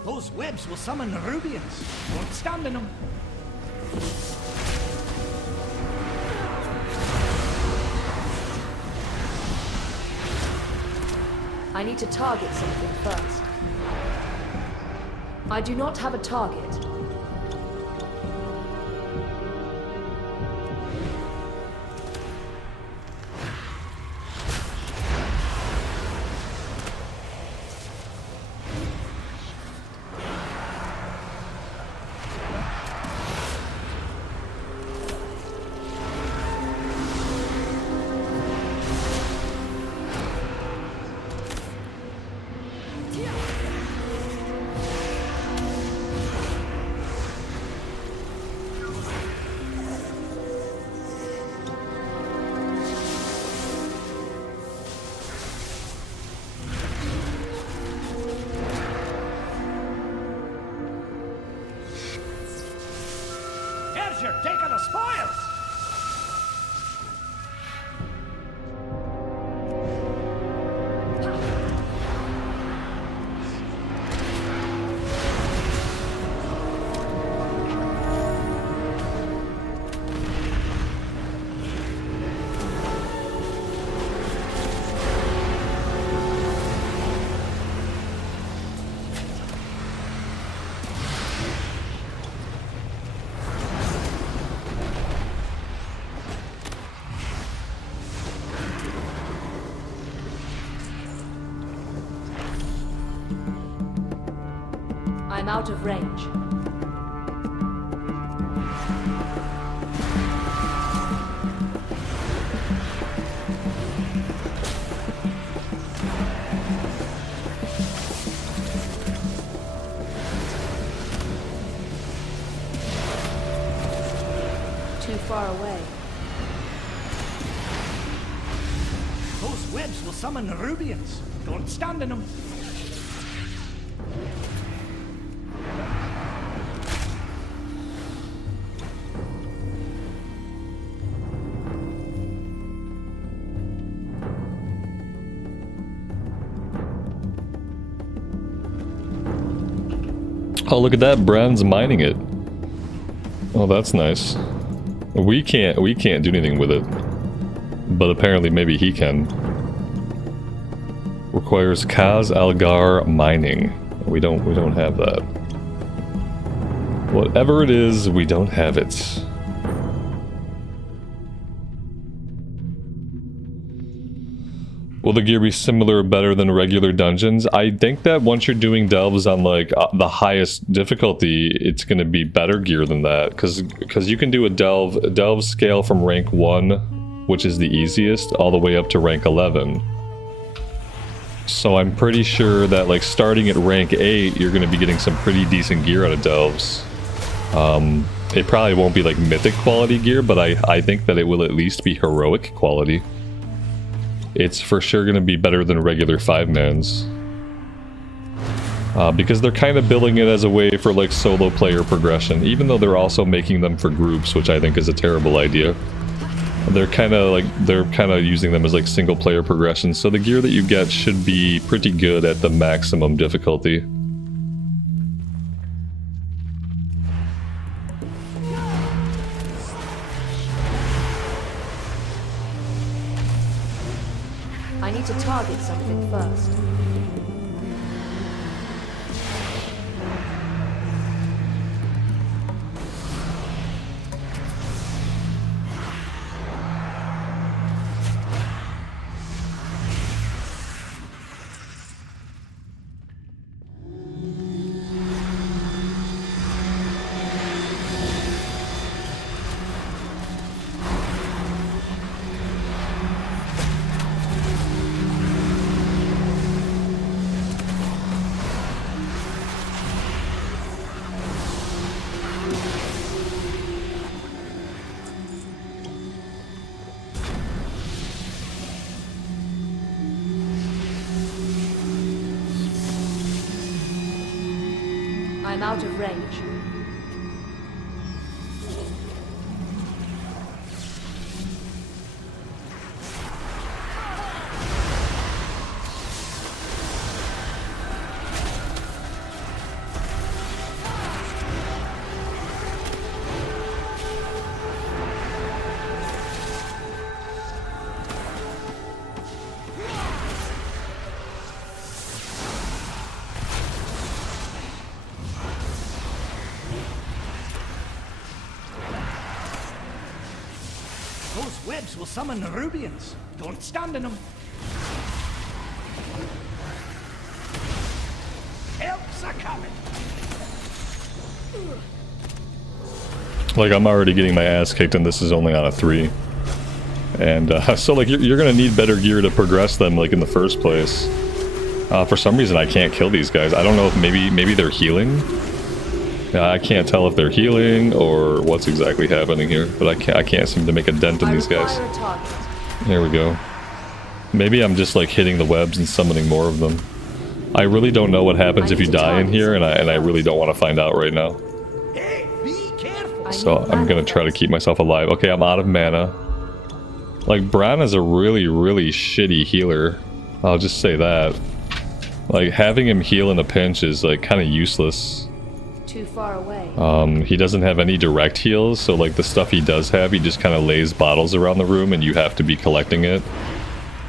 Those webs will summon the Rubians. Don't stand in them. I need to target something first. I do not have a target. Here's your take of the spoils! I'm out of range. Too far away. Those webs will summon the Rubians. Don't stand in them. Oh, look at that. Brand's mining it. Oh, that's nice. We can't do anything with it. But apparently maybe he can. Requires Kaz Algar mining. We don't have that. Whatever it is, we don't have it. Will the gear be similar or better than regular dungeons? I think that once you're doing delves on like the highest difficulty, it's going to be better gear than that, because you can do a delve scale from rank 1, which is the easiest, all the way up to rank 11. So I'm pretty sure that like starting at rank 8, you're going to be getting some pretty decent gear out of delves. It probably won't be like mythic quality gear, but I think that it will at least be heroic quality. It's for sure going to be better than regular 5-mans. Because they're kind of billing it as a way for like solo player progression, even though they're also making them for groups, which I think is a terrible idea. They're kind of using them as like single player progression, so the gear that you get should be pretty good at the maximum difficulty. I need to target something first. I'm out of range. Those webs will summon the Rubians. Don't stand in them. Help's a coming. Like, I'm already getting my ass kicked and this is only on a 3. And so like you're gonna need better gear to progress them like in the first place. For some reason I can't kill these guys. I don't know if maybe they're healing. I can't tell if they're healing or what's exactly happening here, but I can't seem to make a dent in these guys. There we go. Maybe I'm just like hitting the webs and summoning more of them. I really don't know what happens if you die in here, and I really don't want to find out right now. Hey, be careful. So I'm gonna try to keep myself alive. Okay, I'm out of mana. Like, Bran is a really shitty healer. I'll just say that. Like, having him heal in a pinch is like kind of useless. Too far away. He doesn't have any direct heals, so like the stuff he does have, he just kind of lays bottles around the room and you have to be collecting it.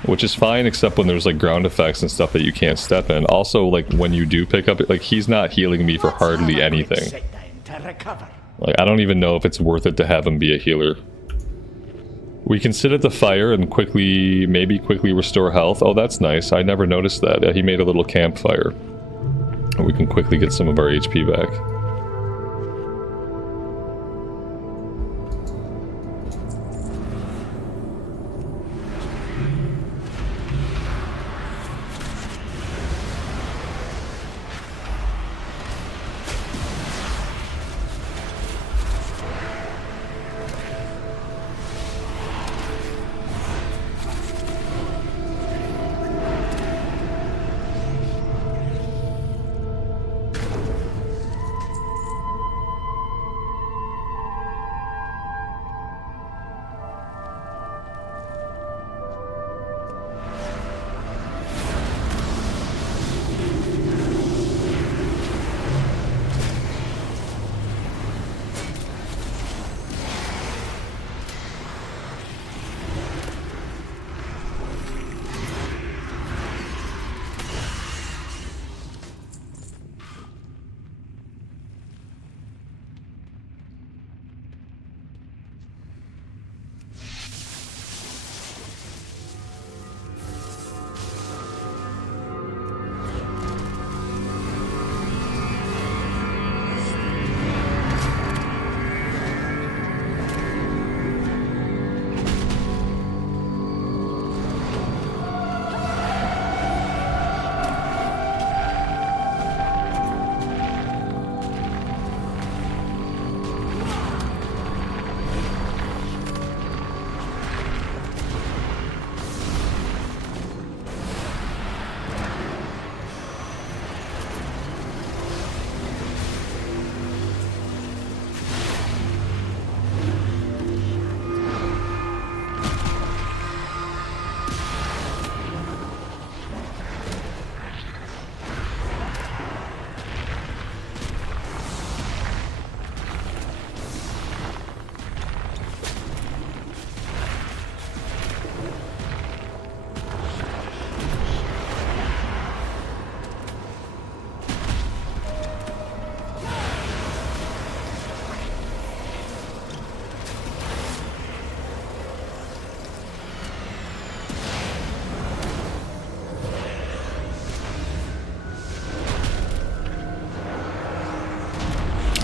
Which is fine, except when there's like ground effects and stuff that you can't step in. Also, like when you do pick up, like he's not healing me for hardly anything. Like, I don't even know if it's worth it to have him be a healer. We can sit at the fire and maybe quickly restore health. Oh, that's nice. I never noticed that. He made a little campfire. We can quickly get some of our HP back.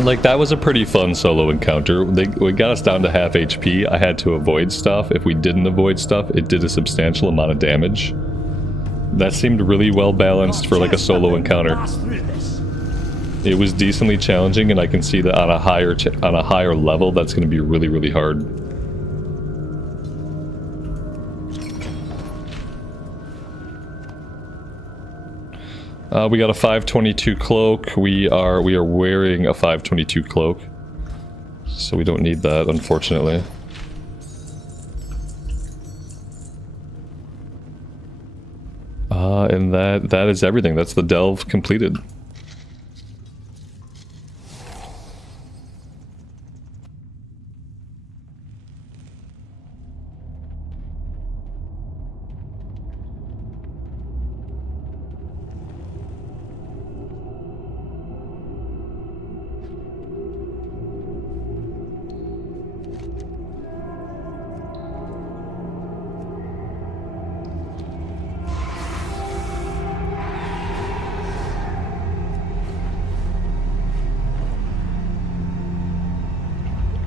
Like, that was a pretty fun solo encounter. We got us down to half HP. I had to avoid stuff. If we didn't avoid stuff, it did a substantial amount of damage. That seemed really well balanced for like a solo encounter. It was decently challenging, and I can see that on a higher level, that's going to be really hard. We got a 522 cloak. We are wearing a 522 cloak. So we don't need that, unfortunately. And that is everything. That's the delve completed.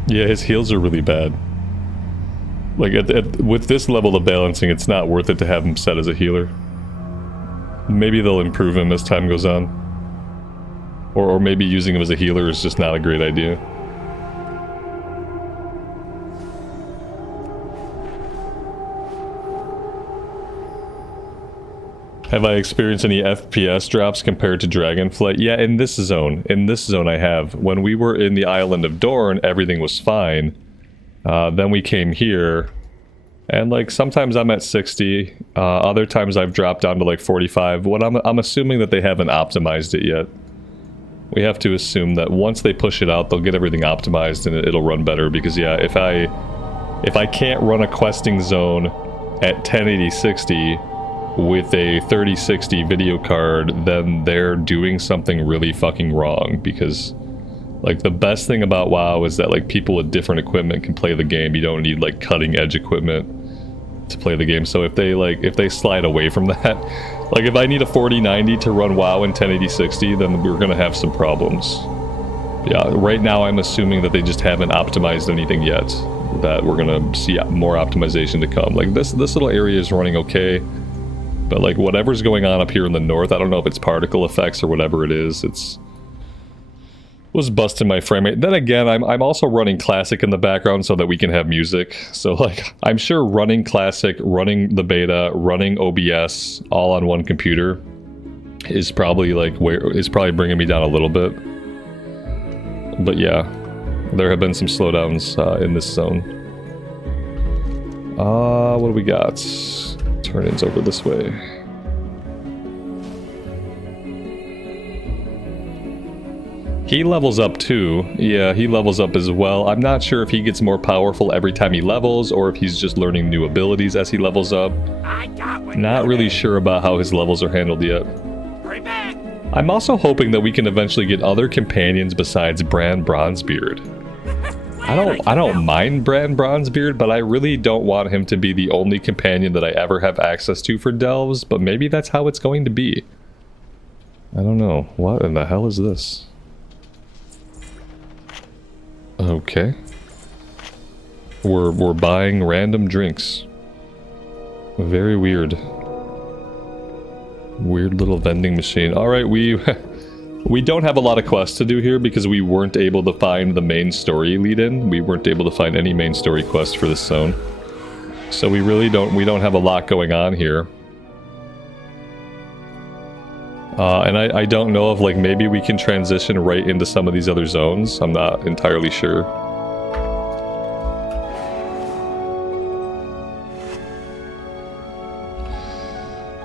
Yeah, his heals are really bad. Like, with this level of balancing, it's not worth it to have him set as a healer. Maybe they'll improve him as time goes on. Or maybe using him as a healer is just not a great idea. Have I experienced any FPS drops compared to Dragonflight? Yeah, in this zone. In this zone I have. When we were in the Island of Dorne, everything was fine. Then we came here, and like sometimes I'm at 60, other times I've dropped down to like 45. What I'm assuming that they haven't optimized it yet. We have to assume that once they push it out, they'll get everything optimized and it'll run better, because yeah, if I can't run a questing zone at 1080-60 with a 3060 video card, then they're doing something really fucking wrong, because like the best thing about WoW is that like people with different equipment can play the game. You don't need like cutting edge equipment to play the game. So if they slide away from that, like if I need a 4090 to run WoW in 1080-60, then we're gonna have some problems. Yeah, right now I'm assuming that they just haven't optimized anything yet, that we're gonna see more optimization to come. Like this little area is running okay. But like whatever's going on up here in the north, I don't know if it's particle effects or whatever it is, was busting my frame rate. Then again, I'm also running classic in the background so that we can have music. So like, I'm sure running classic, running the beta, running OBS all on one computer is probably like bringing me down a little bit. But yeah, there have been some slowdowns in this zone. What do we got? Turn-ins over this way. He levels up too. Yeah, he levels up as well. I'm not sure if he gets more powerful every time he levels, or if he's just learning new abilities as he levels up. Not really sure about how his levels are handled yet. I'm also hoping that we can eventually get other companions besides Bran Bronzebeard. I don't mind Bran Bronzebeard, but I really don't want him to be the only companion that I ever have access to for delves, but maybe that's how it's going to be. I don't know. What in the hell is this? Okay. We're buying random drinks. Very weird. Weird little vending machine. Alright, we don't have a lot of quests to do here because we weren't able to find the main story lead-in. We weren't able to find any main story quests for this zone. So we don't have a lot going on here. And I don't know if like maybe we can transition right into some of these other zones. I'm not entirely sure.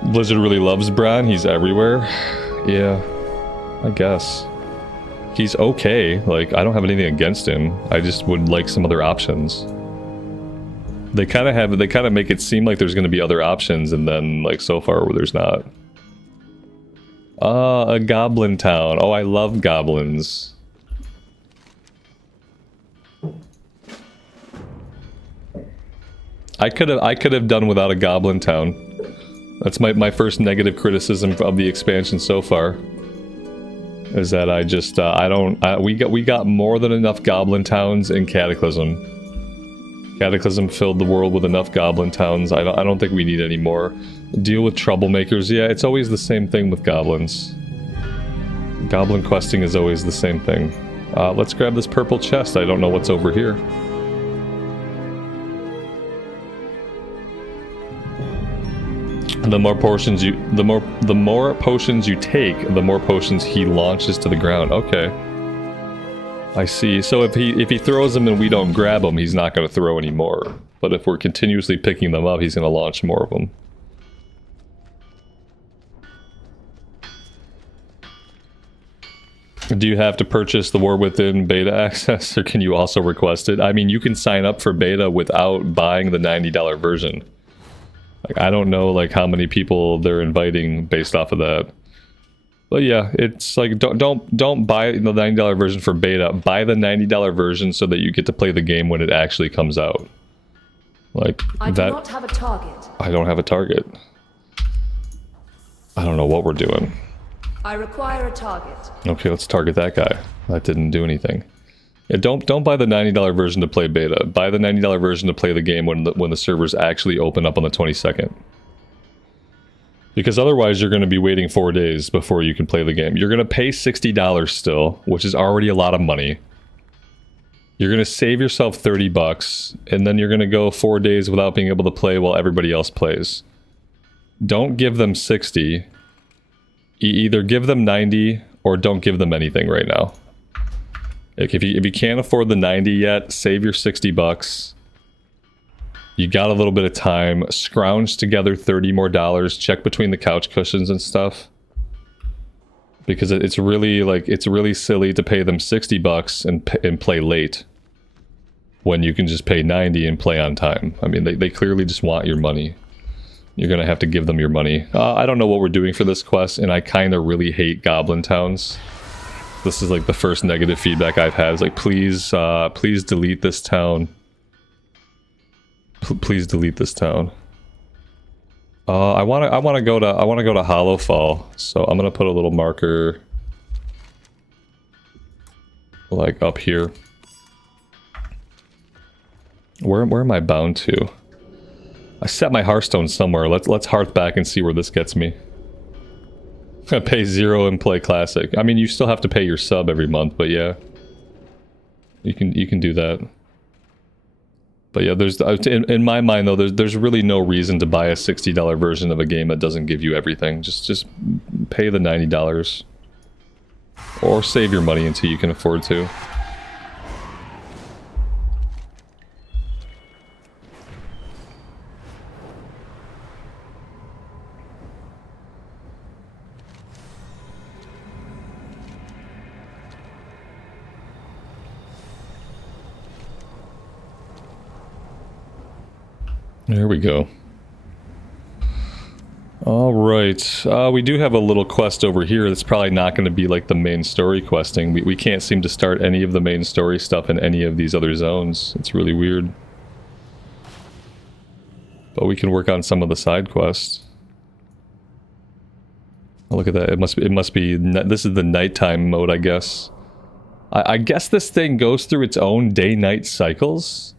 Blizzard really loves Bran. He's everywhere. Yeah. I guess. He's okay. Like, I don't have anything against him. I just would like some other options. They kind of make it seem like there's going to be other options, and then, like, so far, there's not. A goblin town. Oh, I love goblins. I could have done without a goblin town. That's my first negative criticism of the expansion so far. Is that I just, we got more than enough goblin towns in Cataclysm. Cataclysm filled the world with enough goblin towns. I don't think we need any more. Deal with troublemakers. Yeah, it's always the same thing with goblins. Goblin questing is always the same thing. Let's grab this purple chest. I don't know what's over here. The more potions you take, the more potions he launches to the ground. Okay. I see. So if he throws them and we don't grab them, he's not going to throw any more. But if we're continuously picking them up, he's going to launch more of them. Do you have to purchase the War Within beta access, or can you also request it? I mean, you can sign up for beta without buying the $90 version. Like, I don't know like how many people they're inviting based off of that. But yeah, it's like don't buy the $90 version for beta. Buy the $90 version so that you get to play the game when it actually comes out. Like I that. do not have a target. I don't have a target. I don't know what we're doing. I require a target. Okay, let's target that guy. That didn't do anything. Yeah, don't buy the $90 version to play beta. Buy the $90 version to play the game when the servers actually open up on the 22nd. Because otherwise you're going to be waiting 4 days before you can play the game. You're going to pay $60 still, which is already a lot of money. You're going to save yourself $30, and then you're going to go 4 days without being able to play while everybody else plays. Don't give them 60. Either give them 90 or don't give them anything right now. Like if you can't afford the 90 yet, save your $60. You got a little bit of time. Scrounge together $30 more. Check between the couch cushions and stuff. Because it's really silly to pay them $60 and play late when you can just pay 90 and play on time. I mean, they clearly just want your money. You're gonna have to give them your money. I don't know what we're doing for this quest, and I kind of really hate Goblin towns. This is like the first negative feedback I've had. It's like, please delete this town. Please delete this town. I wanna go to Hallowfall, so I'm gonna put a little marker like up here. Where am I bound to? I set my Hearthstone somewhere. Let's hearth back and see where this gets me. Pay 0 and play classic. I mean, you still have to pay your sub every month, but yeah, you can do that. But yeah, there's in my mind though, there's really no reason to buy a $60 version of a game that doesn't give you everything. Just pay the $90 or save your money until you can afford to. There we go. Alright, we do have a little quest over here that's probably not going to be like the main story questing. We can't seem to start any of the main story stuff in any of these other zones. It's really weird. But we can work on some of the side quests. Oh, look at that, it must be, this is the nighttime mode, I guess. I guess this thing goes through its own day-night cycles?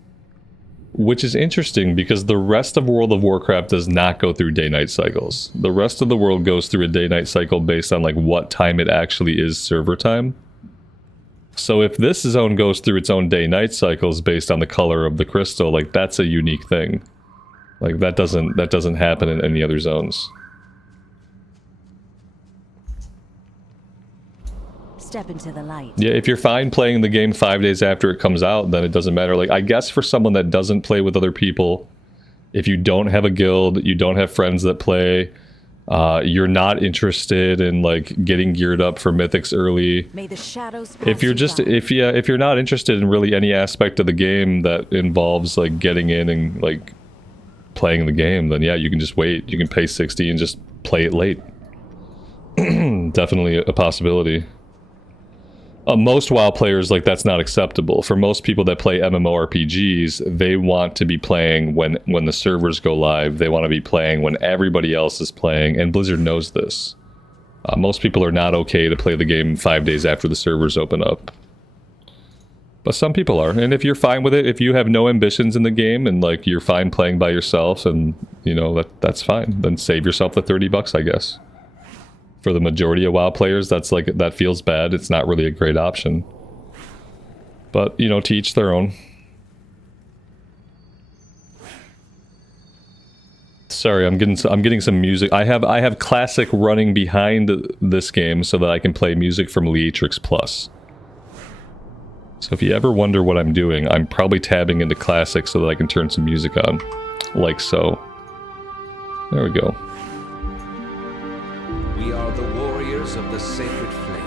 Which is interesting because the rest of World of Warcraft does not go through day-night cycles. The rest of the world goes through a day-night cycle based on like what time it actually is server time. So if this zone goes through its own day-night cycles based on the color of the crystal, like that's a unique thing. Like that doesn't happen in any other zones. Step into the light. Yeah, if you're fine playing the game 5 days after it comes out, then it doesn't matter. Like, I guess for someone that doesn't play with other people, if you don't have a guild, you don't have friends that play, you're not interested in like getting geared up for mythics early. May the shadows If you're just if you're not interested in really any aspect of the game that involves like getting in and like playing the game, then yeah, you can just wait. You can pay 60 and just play it late. Definitely a possibility. Most WoW players, like, that's not acceptable. For most people that play MMORPGs, they want to be playing when the servers go live. They want to be playing when everybody else is playing, and Blizzard knows this. Most people are not okay to play the game 5 days after the servers open up. But some people are, and if you're fine with it, if you have no ambitions in the game, and, like, you're fine playing by yourself, and, you know, that's fine. Then save yourself the $30, I guess. For the majority of WoW players, that feels bad. It's not really a great option. But, you know, to each their own. Sorry, I'm getting some music. I have classic running behind this game so that I can play music from Leatrix Plus. So if you ever wonder what I'm doing, I'm probably tabbing into classic so that I can turn some music on, like so. There we go. We are the warriors of the sacred flame.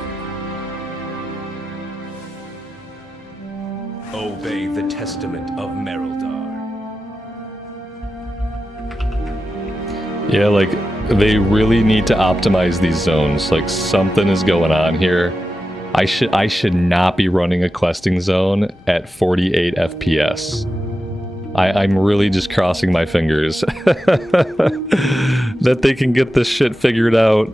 Obey the testament of Mereldar. Yeah, like, they really need to optimize these zones. Like, something is going on here. I should not be running a questing zone at 48 FPS. I'm really just crossing my fingers that they can get this shit figured out,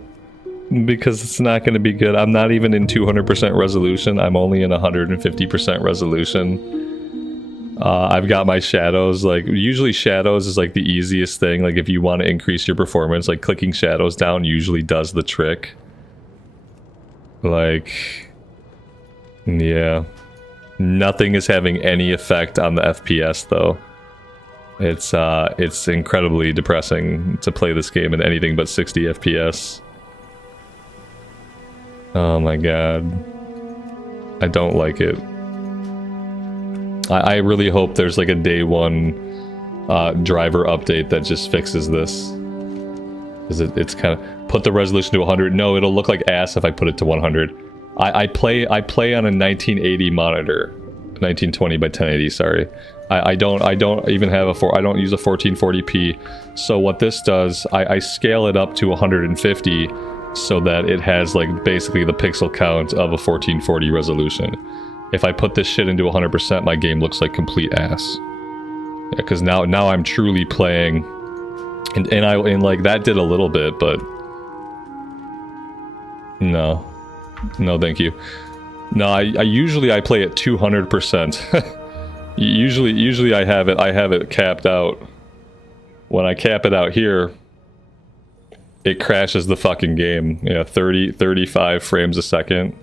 because it's not going to be good. I'm not even in 200% resolution. I'm only in 150% resolution. I've got my shadows. Like, usually shadows is like the easiest thing. Like, if you want to increase your performance, like clicking shadows down usually does the trick. Like, yeah, nothing is having any effect on the FPS though. It's incredibly depressing to play this game at anything but 60 FPS. Oh my god, I don't like it. I really hope there's like a day one driver update that just fixes this. Because it's kind of... Put the resolution to 100. No, it'll look like ass if I put it to 100. I play on a 1980 monitor. 1920 by 1080, sorry. I don't even have I don't use a 1440p. So what this does, I scale it up to 150 so that it has like basically the pixel count of a 1440 resolution. If I put this shit into 100%, my game looks like complete ass. Yeah, because now I'm truly playing, and like that did a little bit, but no, thank you. No, I usually play at 200%. usually I have it capped out. When I cap it out here, it crashes the fucking game. Yeah, 35 frames a second.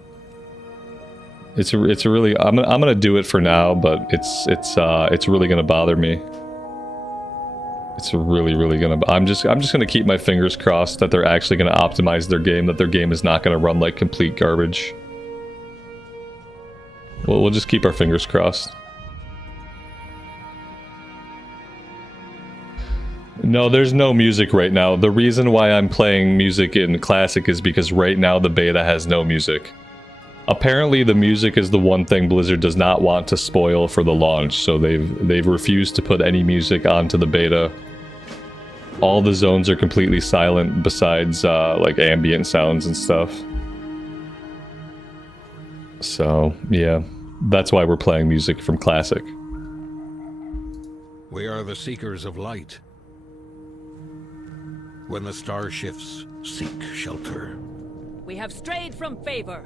It's really... I'm gonna do it for now, but it's really gonna bother me. It's really gonna... I'm just gonna keep my fingers crossed that they're actually gonna optimize their game, that their game is not gonna run like complete garbage. We'll just keep our fingers crossed. No, there's no music right now. The reason why I'm playing music in Classic is because right now the beta has no music. Apparently the music is the one thing Blizzard does not want to spoil for the launch, so they've refused to put any music onto the beta. All the zones are completely silent besides like ambient sounds and stuff. So, yeah, that's why we're playing music from Classic. We are the seekers of light. When the star shifts, seek shelter. We have strayed from favor.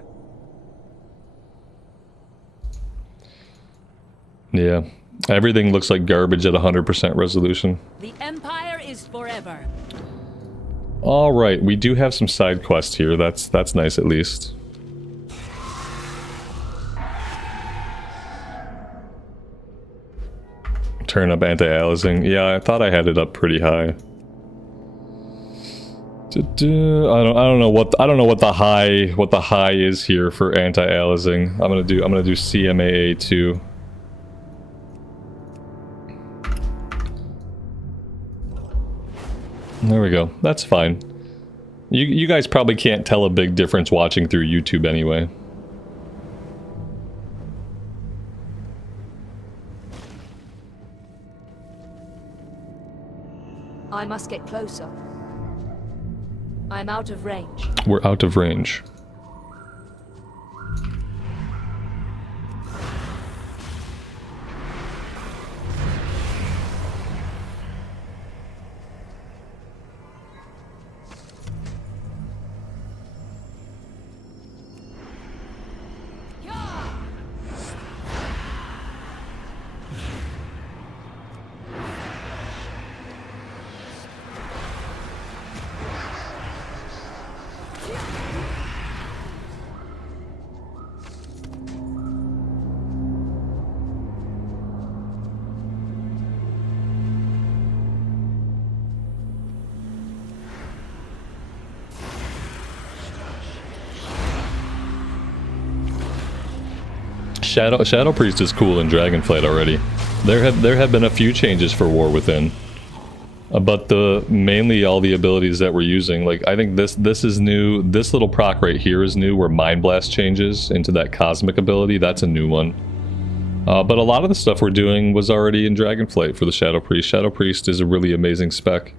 Yeah, everything looks like garbage at 100% resolution. The Empire is forever. All right, we do have some side quests here. That's nice at least. Turn up anti-aliasing. Yeah, I thought I had it up pretty high. I don't know what the high is here for anti-aliasing. I'm gonna do CMAA 2. There we go. That's fine. You guys probably can't tell a big difference watching through YouTube anyway. I must get closer. I'm out of range. We're out of range. Shadow Priest is cool in Dragonflight already. There have been a few changes for War Within. But mainly all the abilities that we're using, like I think this is new. This little proc right here is new, where Mind Blast changes into that cosmic ability. That's a new one. But a lot of the stuff we're doing was already in Dragonflight for the Shadow Priest. Shadow Priest is a really amazing spec.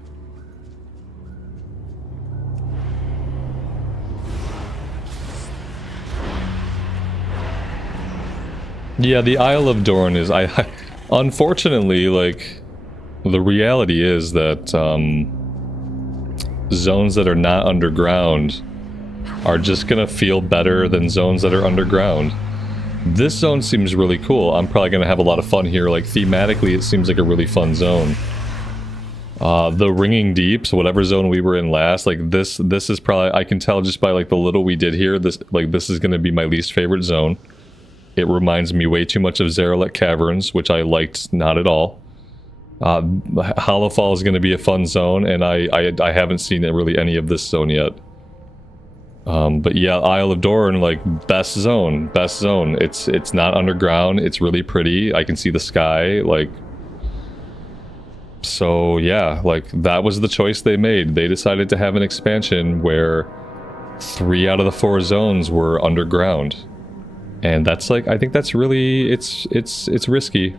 Yeah, the Isle of Dorn is unfortunately, like, the reality is that zones that are not underground are just gonna feel better than zones that are underground. This zone seems really cool. I'm probably gonna have a lot of fun here. Like, thematically, it seems like a really fun zone. The Ringing Deeps, whatever zone we were in last, like this is probably, I can tell just by like the little we did here, this is gonna be my least favorite zone. It reminds me way too much of Zeralek Caverns, which I liked not at all. Hallowfall is going to be a fun zone, and I haven't seen really any of this zone yet. But yeah, Isle of Dorn, like, best zone. It's not underground. It's really pretty. I can see the sky, like. So yeah, like, that was the choice they made. They decided to have an expansion where 3 out of the 4 zones were underground, and that's like, I think that's really, it's risky.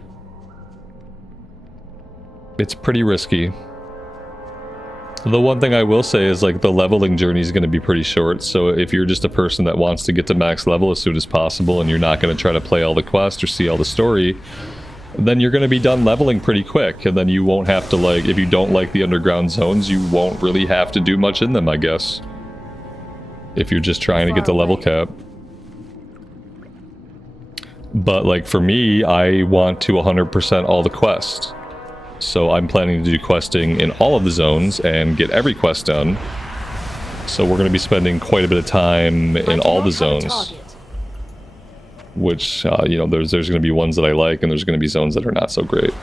It's pretty risky. The one thing I will say is, like, the leveling journey is going to be pretty short, so if you're just a person that wants to get to max level as soon as possible and you're not going to try to play all the quests or see all the story, then you're going to be done leveling pretty quick, and then you won't have to, like, if you don't like the underground zones, you won't really have to do much in them, I guess. If you're just trying to get the level cap. But, like, for me, I want to 100% all the quests. So I'm planning to do questing in all of the zones and get every quest done. So we're going to be spending quite a bit of time in all the zones. Which, you know, there's going to be ones that I like, and there's going to be zones that are not so great.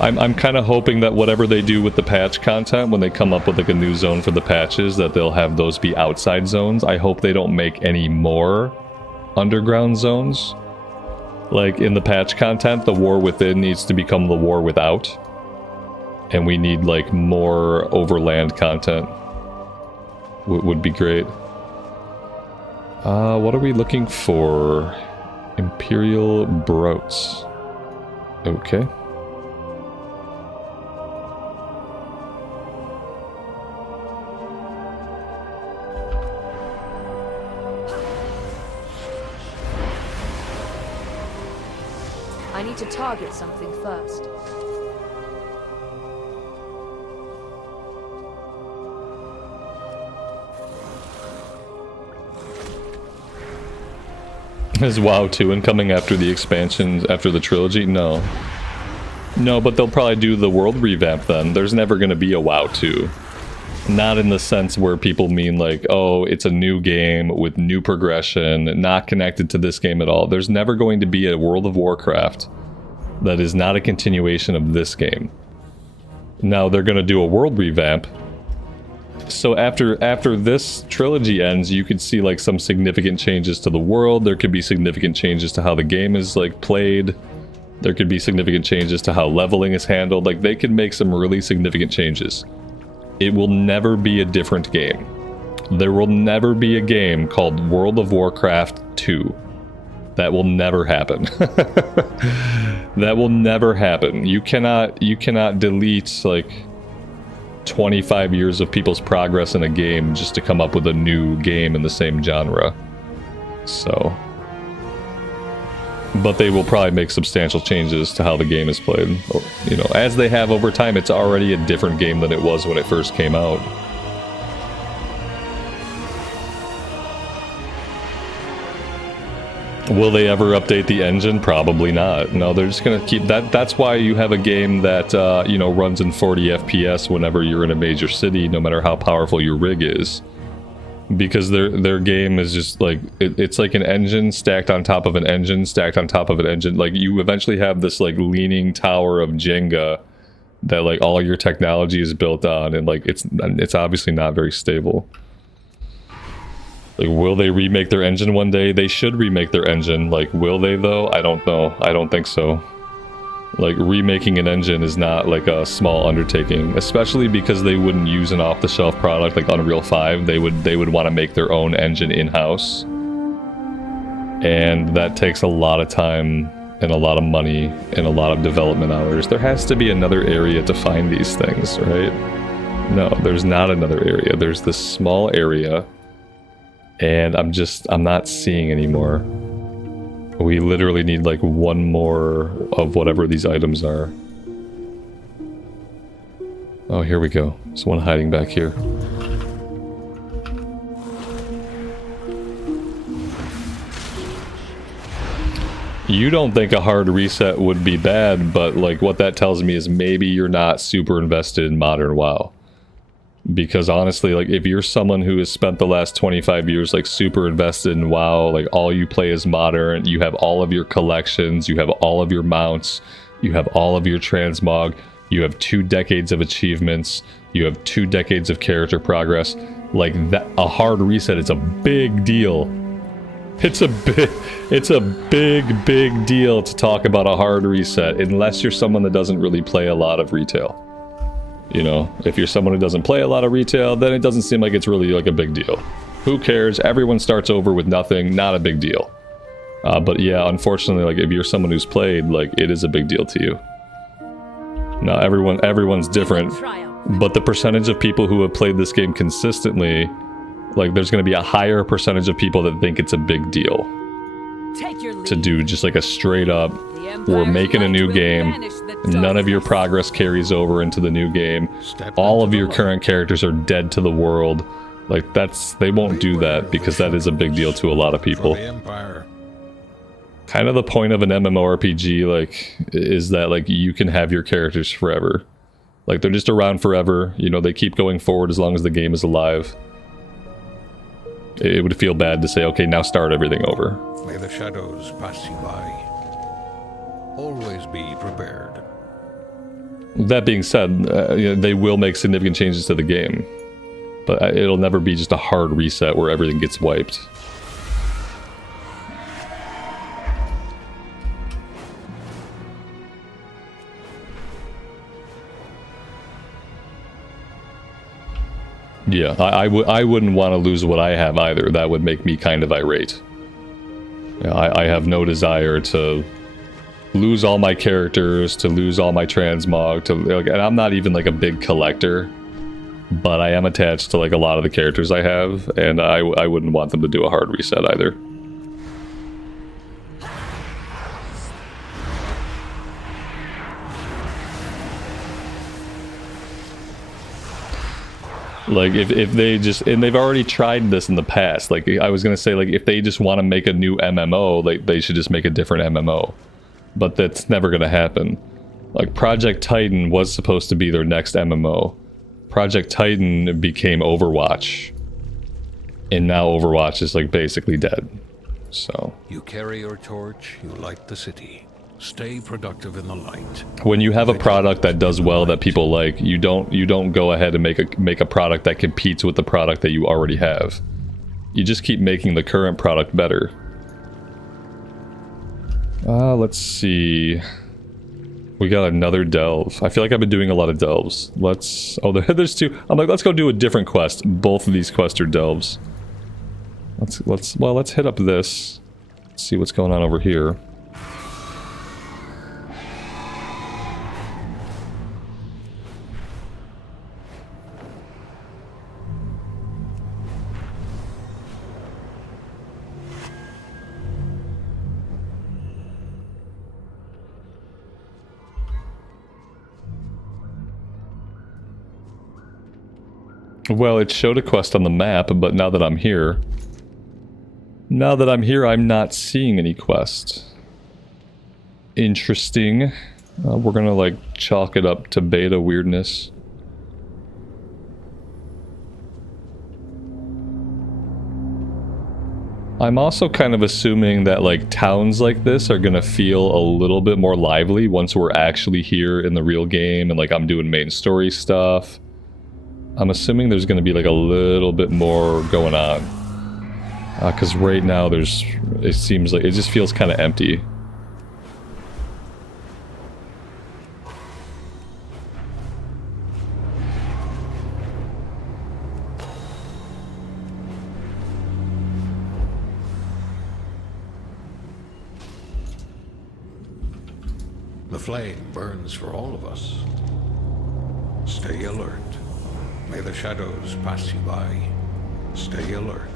I'm kind of hoping that whatever they do with the patch content, when they come up with, like, a new zone for the patches, that they'll have those be outside zones. I hope they don't make any more underground zones. Like, in the patch content, the War Within needs to become the War Without. And we need, like, more overland content. Would be great. What are we looking for? Imperial Broats. Okay. I need to target something first. Is WoW 2 and coming after the expansions, after the trilogy? No. No, but they'll probably do the world revamp then. There's never going to be a WoW 2. Not in the sense where people mean, like, oh, it's a new game with new progression, not connected to this game at all. There's never going to be a World of Warcraft that is not a continuation of this game. Now, they're going to do a world revamp. So after this trilogy ends, you could see, like, some significant changes to the world. There could be significant changes to how the game is, like, played. There could be significant changes to how leveling is handled. Like, they could make some really significant changes. It will never be a different game. There will never be a game called World of Warcraft 2. That will never happen. That will never happen. You cannot delete, like, 25 years of people's progress in a game just to come up with a new game in the same genre. So, but they will probably make substantial changes to how the game is played. You know, as they have over time. It's already a different game than it was when it first came out. Will they ever update the engine? Probably not. No, they're just gonna keep that. That's why you have a game that you know, runs in 40 FPS whenever you're in a major city, no matter how powerful your rig is, because their game is just like, it's like an engine stacked on top of an engine stacked on top of an engine. Like, you eventually have this, like, leaning tower of Jenga that, like, all your technology is built on, and, like, it's obviously not very stable. Like, will they remake their engine one day? They should remake their engine. Like, will they though? I don't know. I don't think so. Like, remaking an engine is not like a small undertaking, especially because they wouldn't use an off-the-shelf product like Unreal 5. They would want to make their own engine in-house. And that takes a lot of time and a lot of money and a lot of development hours. There has to be another area to find these things, right? No, there's not another area. There's this small area, and I'm not seeing anymore. We literally need like one more of whatever these items are. Oh, here we go. There's one hiding back here. You don't think a hard reset would be bad, but like what that tells me is maybe you're not super invested in modern WoW. Because honestly, like if you're someone who has spent the last 25 years like super invested in WoW, like all you play is modern, you have all of your collections, you have all of your mounts, you have all of your transmog, you have 2 decades of achievements, you have 2 decades of character progress, like that, a hard reset is a big deal. It's a big deal to talk about a hard reset, unless you're someone that doesn't really play a lot of retail. You know, if you're someone who doesn't play a lot of retail, then it doesn't seem like it's really like a big deal. Who cares? Everyone starts over with nothing, not a big deal. But yeah, unfortunately, like if you're someone who's played, like it is a big deal to you. Now, everyone's different, but the percentage of people who have played this game consistently, like there's going to be a higher percentage of people that think it's a big deal to do just like a straight up, we're making a new game, none of your progress carries over into the new game, all of your current characters are dead to the world. Like they won't do that because that is a big deal to a lot of people. Kind of the point of an MMORPG, like, is that like you can have your characters forever. Like they're just around forever, you know, they keep going forward as long as the game is alive. It would feel bad to say, okay, now start everything over. May the shadows pass you by. Always be prepared. That being said, you know, they will make significant changes to the game. But it'll never be just a hard reset where everything gets wiped. Yeah, I wouldn't want to lose what I have either. That would make me kind of irate. Yeah, I have no desire to lose all my characters, to lose all my transmog, and I'm not even like a big collector, but I am attached to like a lot of the characters I have, and I wouldn't want them to do a hard reset either. Like if they just, and they've already tried this in the past, like I was gonna say, like if they just want to make a new MMO, like they should just make a different MMO, but that's never gonna happen. Like Project Titan was supposed to be their next MMO. Project Titan became Overwatch, and now Overwatch is like basically dead. So You carry your torch, you light the city. Stay productive in the light. when you have a product that does well that people like, you don't go ahead and make a product that competes with the product that you already have. You just keep making the current product better. Let's see. We got another delve. I feel like I've been doing a lot of delves. There's 2. I'm like, let's go do a different quest. Both of these quests are delves. Let's hit up this. Let's see what's going on over here. Well, it showed a quest on the map, but now that I'm here, I'm not seeing any quest. Interesting. We're gonna like chalk it up to beta weirdness. I'm also kind of assuming that like towns like this are gonna feel a little bit more lively once we're actually here in the real game and like I'm doing main story stuff. I'm assuming there's gonna be like a little bit more going on. Because right now it seems like it just feels kind of empty. The flame burns for all of us. Stay alert. May the shadows pass you by. Stay alert.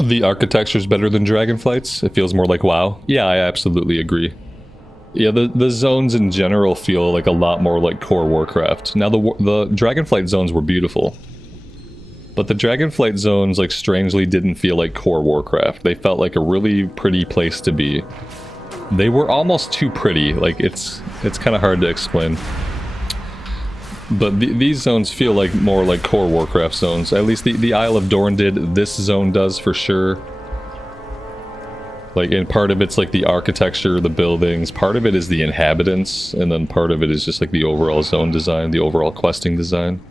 The architecture's better than Dragonflight's. It feels more like WoW. Yeah, I absolutely agree. Yeah, the zones in general feel like a lot more like core Warcraft. Now, the Dragonflight zones were beautiful. But the Dragonflight zones, like, strangely didn't feel like core Warcraft. They felt like a really pretty place to be. They were almost too pretty. Like, it's kind of hard to explain. But these zones feel like more like core Warcraft zones. At least the Isle of Dorn did. This zone does for sure. Like, and part of it's like the architecture, the buildings. Part of it is the inhabitants. And then part of it is just like the overall zone design, the overall questing design.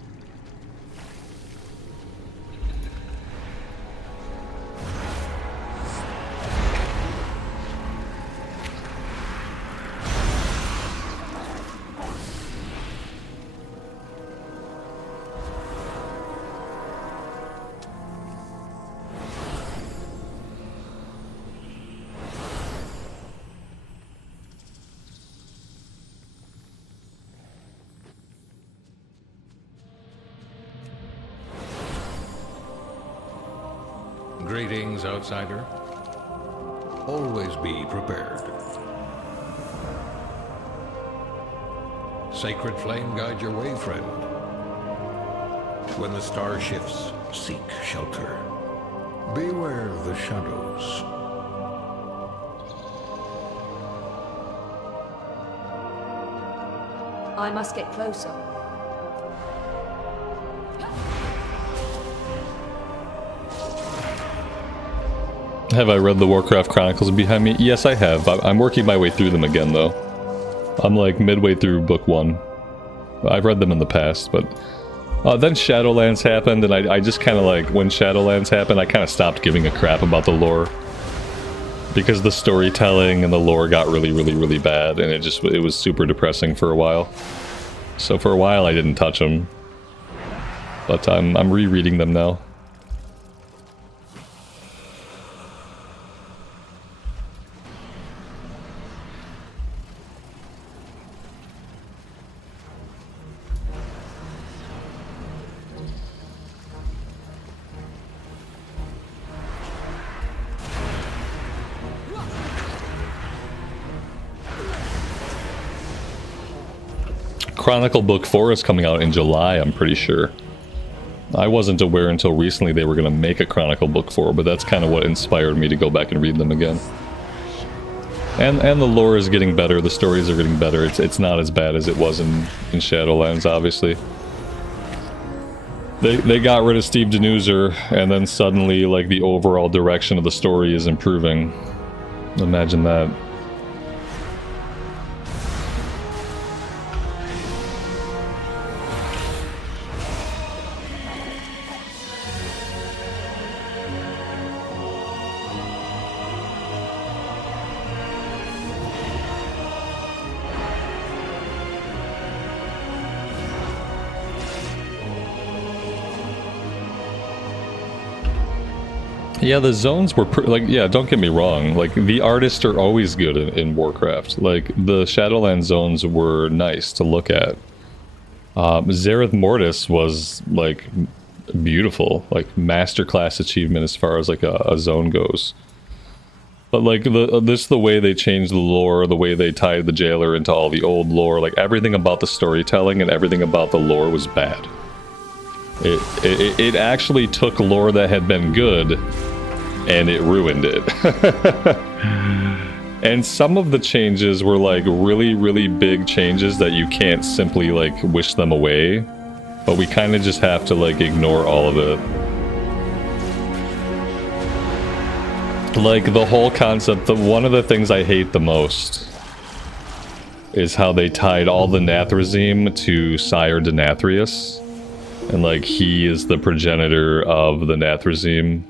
Greetings, outsider. Always be prepared. Sacred flame guide your way, friend. When the star shifts, seek shelter. Beware of the shadows. I must get closer. Have I read the Warcraft Chronicles behind me? Yes, I have. I'm working my way through them again, though. I'm like midway through book 1. I've read them in the past, but... then Shadowlands happened, and I just kind of like... When Shadowlands happened, I kind of stopped giving a crap about the lore. Because the storytelling and the lore got really, really, really bad, and it was super depressing for a while. So for a while, I didn't touch them. But I'm rereading them now. Chronicle Book 4 is coming out in July, I'm pretty sure. I wasn't aware until recently they were going to make a Chronicle Book 4, but that's kind of what inspired me to go back and read them again. And the lore is getting better, the stories are getting better. It's not as bad as it was in Shadowlands, obviously. They got rid of Steve Denuser, and then suddenly, like, the overall direction of the story is improving. Imagine that. Yeah, the zones were like, yeah, don't get me wrong, like, the artists are always good in Warcraft. Like, the Shadowlands zones were nice to look at. Zareth Mortis was, like, beautiful, like, masterclass achievement as far as, like, a zone goes. But like the way they changed the lore, the way they tied the jailer into all the old lore, like everything about the storytelling and everything about the lore was bad. It actually took lore that had been good and it ruined it. And some of the changes were like really, really big changes that you can't simply like wish them away. But we kind of just have to like ignore all of it. Like the whole concept, one of the things I hate the most is how they tied all the Nathrezim to Sire Denathrius. And like he is the progenitor of the Nathrezim.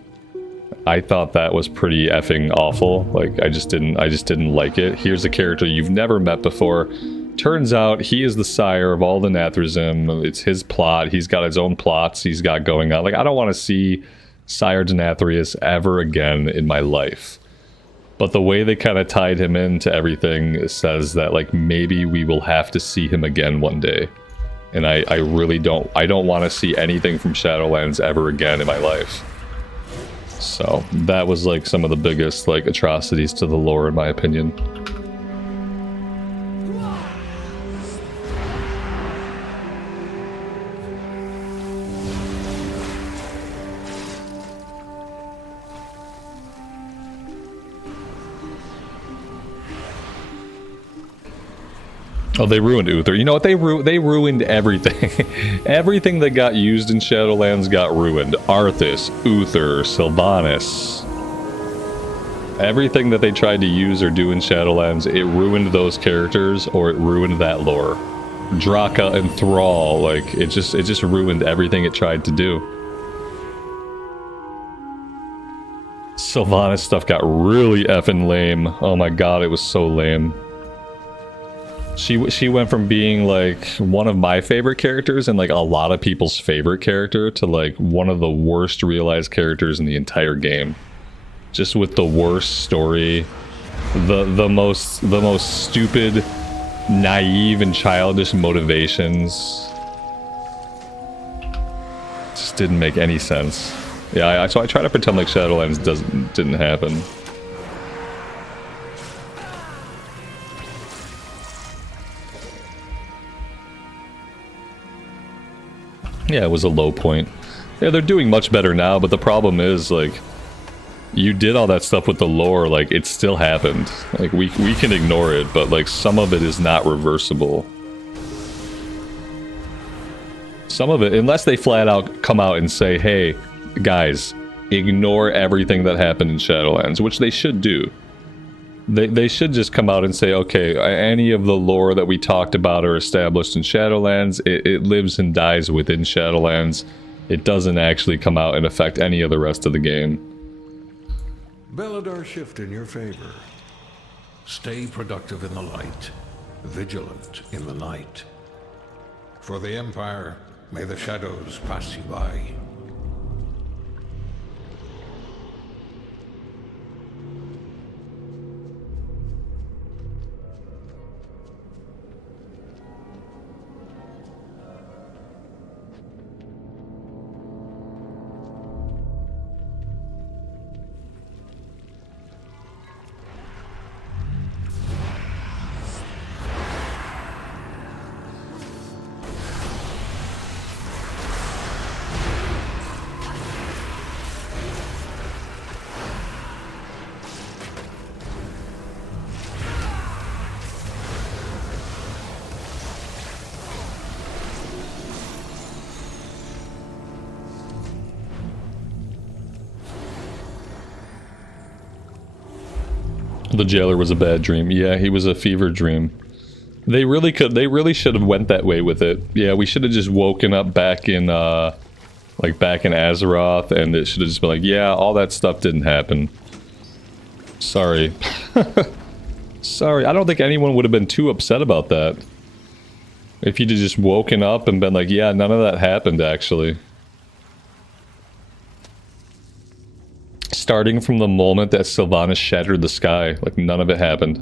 I thought that was pretty effing awful. Like I just didn't like it. Here's a character you've never met before. Turns out he is the sire of all the Nathrezim. It's his plot. He's got his own plots he's got going on. Like I don't want to see Sire Denathrius ever again in my life. But the way they kind of tied him into everything says that like maybe we will have to see him again one day. And I really don't want to see anything from Shadowlands ever again in my life. So that was like some of the biggest like atrocities to the lore in my opinion. Oh, they ruined Uther. You know what? They ruined everything. Everything that got used in Shadowlands got ruined. Arthas, Uther, Sylvanas. Everything that they tried to use or do in Shadowlands, it ruined those characters or it ruined that lore. Draka and Thrall, like it just ruined everything it tried to do. Sylvanas stuff got really effing lame. Oh my god, it was so lame. She went from being like one of my favorite characters and like a lot of people's favorite character to like one of the worst realized characters in the entire game. Just with the worst story, the most stupid, naive and childish motivations. Just didn't make any sense. Yeah, so I try to pretend like Shadowlands didn't happen. Yeah, it was a low point. Yeah, they're doing much better now, but the problem is, like, you did all that stuff with the lore, like, it still happened. Like, we can ignore it, but, like, some of it is not reversible. Some of it, unless they flat out come out and say, hey, guys, ignore everything that happened in Shadowlands, which they should do. They should just come out and say, okay, any of the lore that we talked about or established in Shadowlands, it lives and dies within Shadowlands. It doesn't actually come out and affect any of the rest of the game. Beladar shift in your favor. Stay productive in the light, vigilant in the night. For the Empire, may the shadows pass you by. The jailer was a bad dream. Yeah, he was a fever dream. They really should have went that way with it. Yeah, we should have just woken up back in back in Azeroth, and it should have just been like, yeah, all that stuff didn't happen. Sorry. Sorry, I don't think anyone would have been too upset about that. If you'd have just woken up and been like, yeah, none of that happened actually. Starting from the moment that Sylvanas shattered the sky, like none of it happened.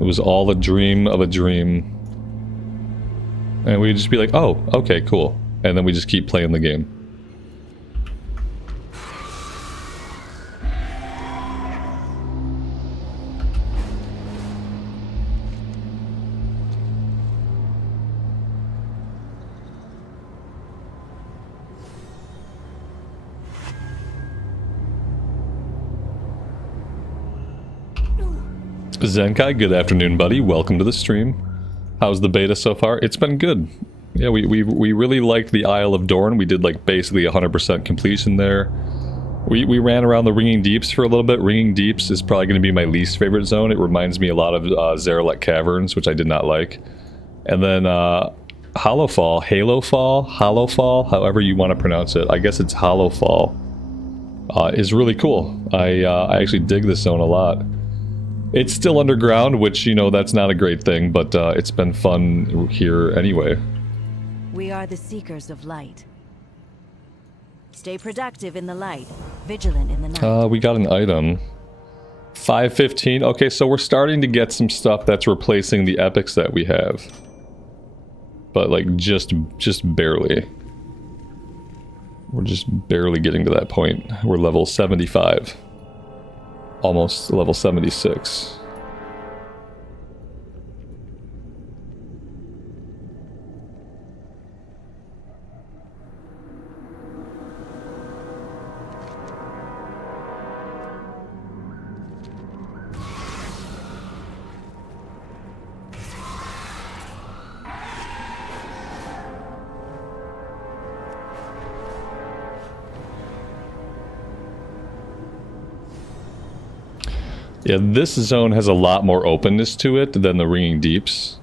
It was all a dream of a dream. And we'd just be like, oh, okay, cool. And then we just keep playing the game. Zenkai, good afternoon, buddy. Welcome to the stream. How's the beta so far? It's been good. Yeah, we really liked the Isle of Dorn. We did like basically 100% completion there. We ran around the Ringing Deeps for a little bit. Ringing Deeps is probably going to be my least favorite zone. It reminds me a lot of Zarelek Caverns, which I did not like. And then Hallowfall, however you want to pronounce it. I guess it's Hallowfall. Is really cool. I actually dig this zone a lot. It's still underground, which, you know, that's not a great thing, but it's been fun here anyway. We are the seekers of light. Stay productive in the light, vigilant in the night. We got an item. 515. Okay, so we're starting to get some stuff that's replacing the epics that we have. But like just barely. We're just barely getting to that point. We're level 75. Almost level 76. Yeah, this zone has a lot more openness to it than the Ringing Deeps.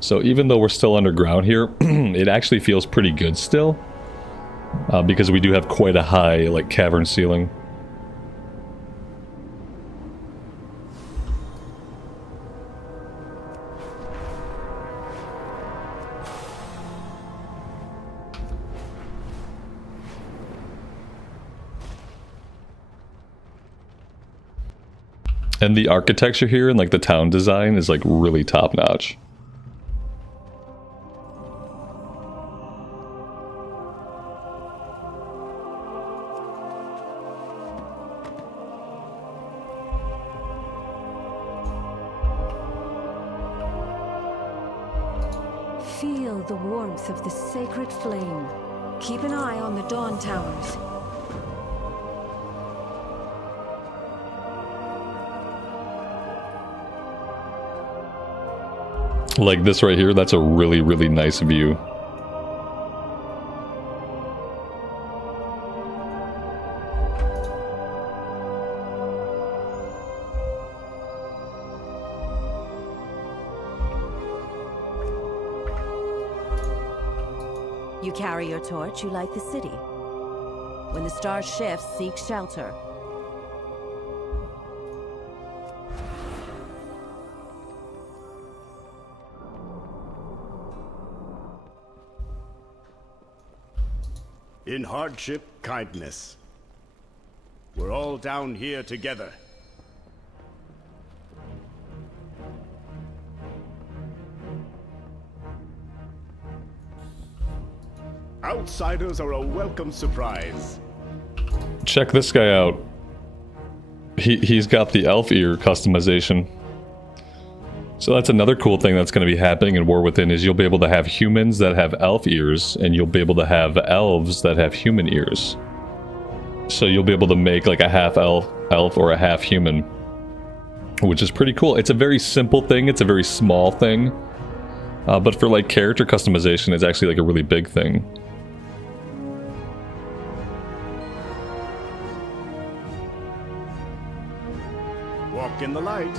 So even though we're still underground here, it actually feels pretty good still. Because we do have quite a high, like, cavern ceiling. And the architecture here and like the town design is like really top notch. Feel the warmth of the sacred flame. Keep an eye on the dawn towers. Like this right here, that's a really, really nice view. You carry your torch, you light the city. When the star shifts, seek shelter. In hardship, kindness. We're all down here together. Outsiders are a welcome surprise. Check this guy out. He's got the elf ear customization. So that's another cool thing that's going to be happening in War Within is you'll be able to have humans that have elf ears, and you'll be able to have elves that have human ears. So you'll be able to make like a half elf or a half human, which is pretty cool. It's a very simple thing. It's a very small thing. But for like character customization, it's actually like a really big thing. Walk in the light.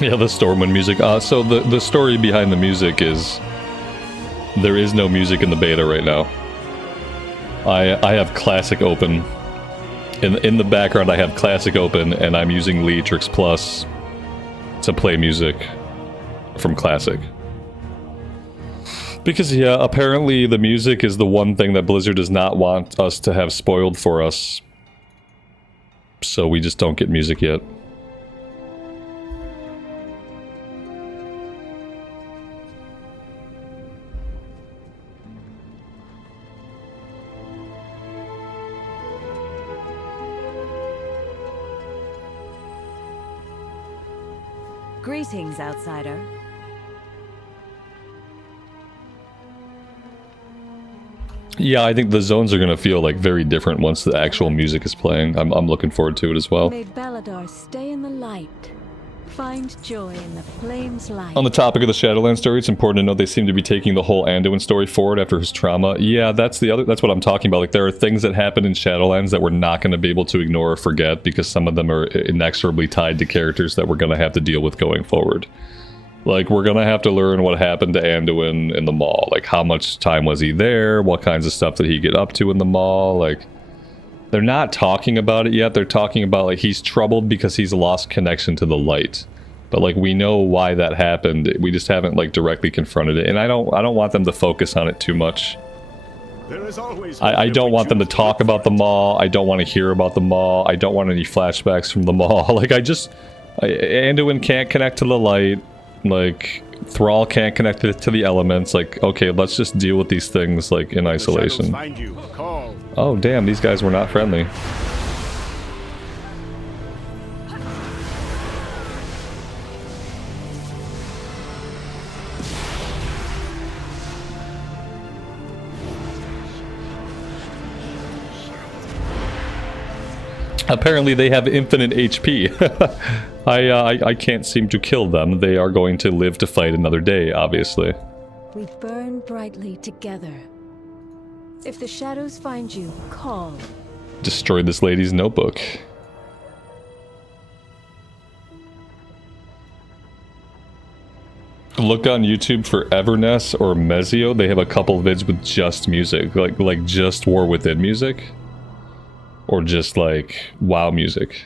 Yeah, the Stormwind music. So the story behind the music is there is no music in the beta right now. I have Classic open. In the background, I have Classic open, and I'm using Leatrix Plus to play music from Classic. Because, yeah, apparently the music is the one thing that Blizzard does not want us to have spoiled for us. So we just don't get music yet. Greetings, outsider. Yeah, I think the zones are gonna feel like very different once the actual music is playing. I'm looking forward to it as well. May Baladar stay in the light. Find joy in the flame's light. On the topic of the Shadowlands story, it's important to note they seem to be taking the whole Anduin story forward after his trauma. Yeah, that's what I'm talking about. Like, there are things that happen in Shadowlands that we're not going to be able to ignore or forget because some of them are inexorably tied to characters that we're going to have to deal with going forward. Like, we're going to have to learn what happened to Anduin in the mall. Like, how much time was he there? What kinds of stuff did he get up to in the mall? Like, they're not talking about it yet. They're talking about, like, he's troubled because he's lost connection to the light. But, like, we know why that happened. We just haven't, like, directly confronted it. And I don't want them to focus on it too much. There is always I don't want them to talk about the mall. I don't want to hear about the mall. I don't want any flashbacks from the mall. Like, Anduin can't connect to the light. Like, Thrall can't connect to the elements. Like, okay, let's just deal with these things, like, in isolation. Find you. Call. Oh, damn, these guys were not friendly. Apparently they have infinite HP. I can't seem to kill them. They are going to live to fight another day, obviously. We burn brightly together. If the shadows find you, call. Destroy this lady's notebook. Look on YouTube for Everness or Mezio. They have a couple vids with just music, like just War Within music, or just like WoW music.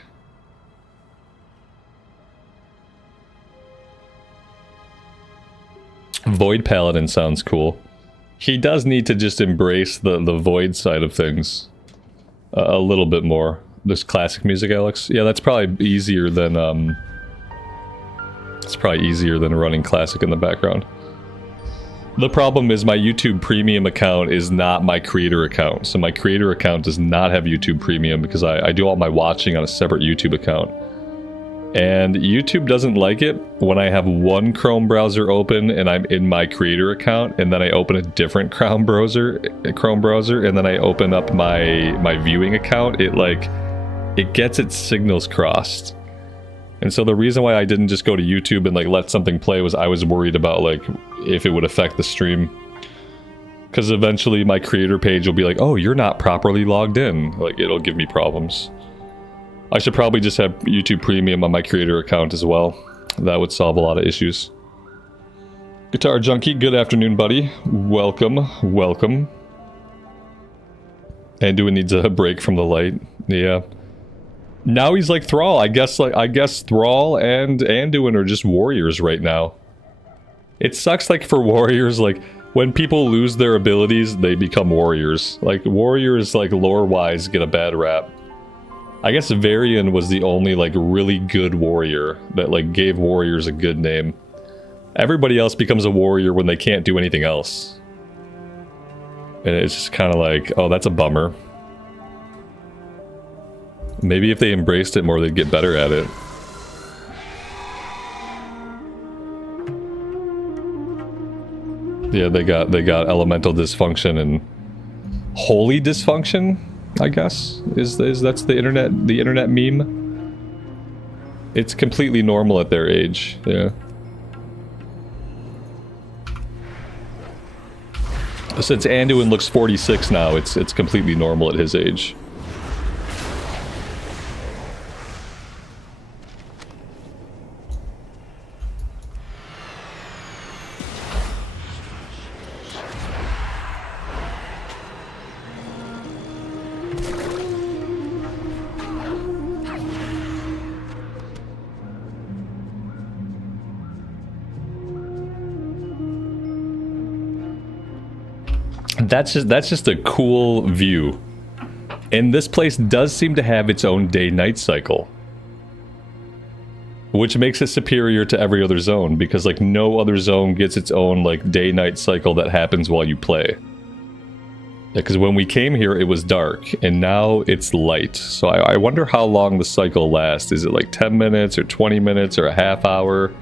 Void Paladin sounds cool. He does need to just embrace the Void side of things a little bit more. This classic music, Alex. Yeah, that's probably easier than it's probably easier than running classic in the background. The problem is my YouTube Premium account is not my creator account. So my creator account does not have YouTube Premium because I do all my watching on a separate YouTube account. And YouTube doesn't like it when I have one Chrome browser open and I'm in my creator account, and then I open a different Chrome browser, and then I open up my viewing account. It gets its signals crossed. And so the reason why I didn't just go to YouTube and like let something play was I was worried about like if it would affect the stream. Because eventually my creator page will be like, oh, you're not properly logged in. Like, it'll give me problems. I should probably just have YouTube Premium on my creator account as well. That would solve a lot of issues. Guitar Junkie, good afternoon, buddy. Welcome, welcome. Anduin needs a break from the light. Yeah. Now he's like Thrall. I guess Thrall and Anduin are just warriors right now. It sucks like for warriors, like when people lose their abilities, they become warriors. Like warriors, like lore-wise, get a bad rap. I guess Varian was the only like really good warrior that like gave warriors a good name. Everybody else becomes a warrior when they can't do anything else. And it's just kind of like, oh, that's a bummer. Maybe if they embraced it more, they'd get better at it. Yeah, they got elemental dysfunction and holy dysfunction, I guess. That's the internet meme? It's completely normal at their age, yeah. Since Anduin looks 46 now, it's completely normal at his age. That's just a cool view. And this place does seem to have its own day-night cycle. Which makes it superior to every other zone, because like no other zone gets its own like day-night cycle that happens while you play. Because when we came here it was dark, and now it's light. So I wonder how long the cycle lasts. Is it like 10 minutes or 20 minutes or a half hour?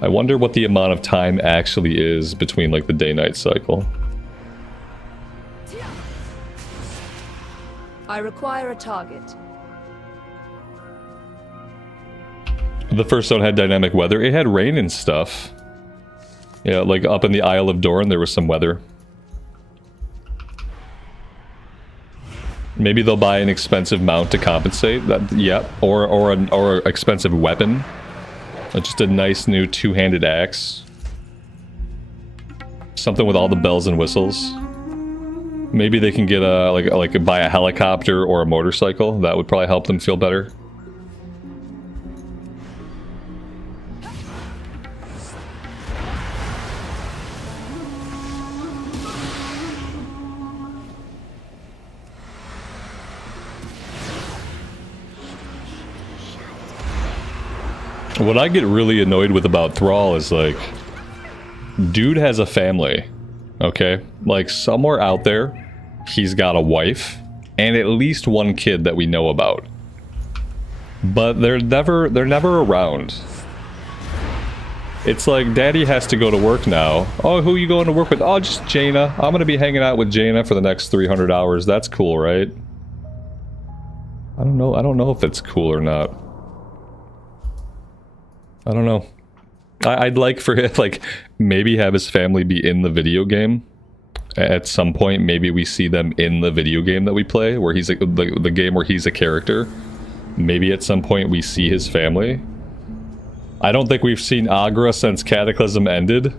I wonder what the amount of time actually is between like the day-night cycle. I require a target. The first zone had dynamic weather. It had rain and stuff. Yeah, like up in the Isle of Dorne, there was some weather. Maybe they'll buy an expensive mount to compensate. That, yeah, or an expensive weapon. Just a nice new two-handed axe. Something with all the bells and whistles. Maybe they can get a like buy a helicopter or a motorcycle. That would probably help them feel better. What I get really annoyed with about Thrall is like, dude has a family, okay? Like somewhere out there, he's got a wife and at least one kid that we know about. But they're never around. It's like daddy has to go to work now. Oh, who are you going to work with? Oh, just Jaina. I'm going to be hanging out with Jaina for the next 300 hours. That's cool, right? I don't know if it's cool or not. I don't know. I'd like for him, like, maybe have his family be in the video game. At some point, maybe we see them in the video game that we play, where he's like, the game where he's a character. Maybe at some point we see his family. I don't think we've seen Agra since Cataclysm ended,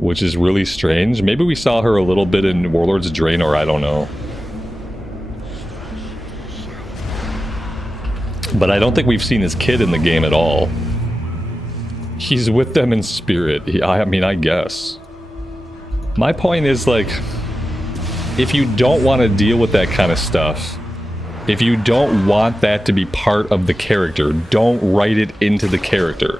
which is really strange. Maybe we saw her a little bit in Warlords of Draenor, I don't know. But I don't think we've seen his kid in the game at all. He's with them in spirit. I mean, I guess. My point is, like, if you don't want to deal with that kind of stuff, if you don't want that to be part of the character, don't write it into the character.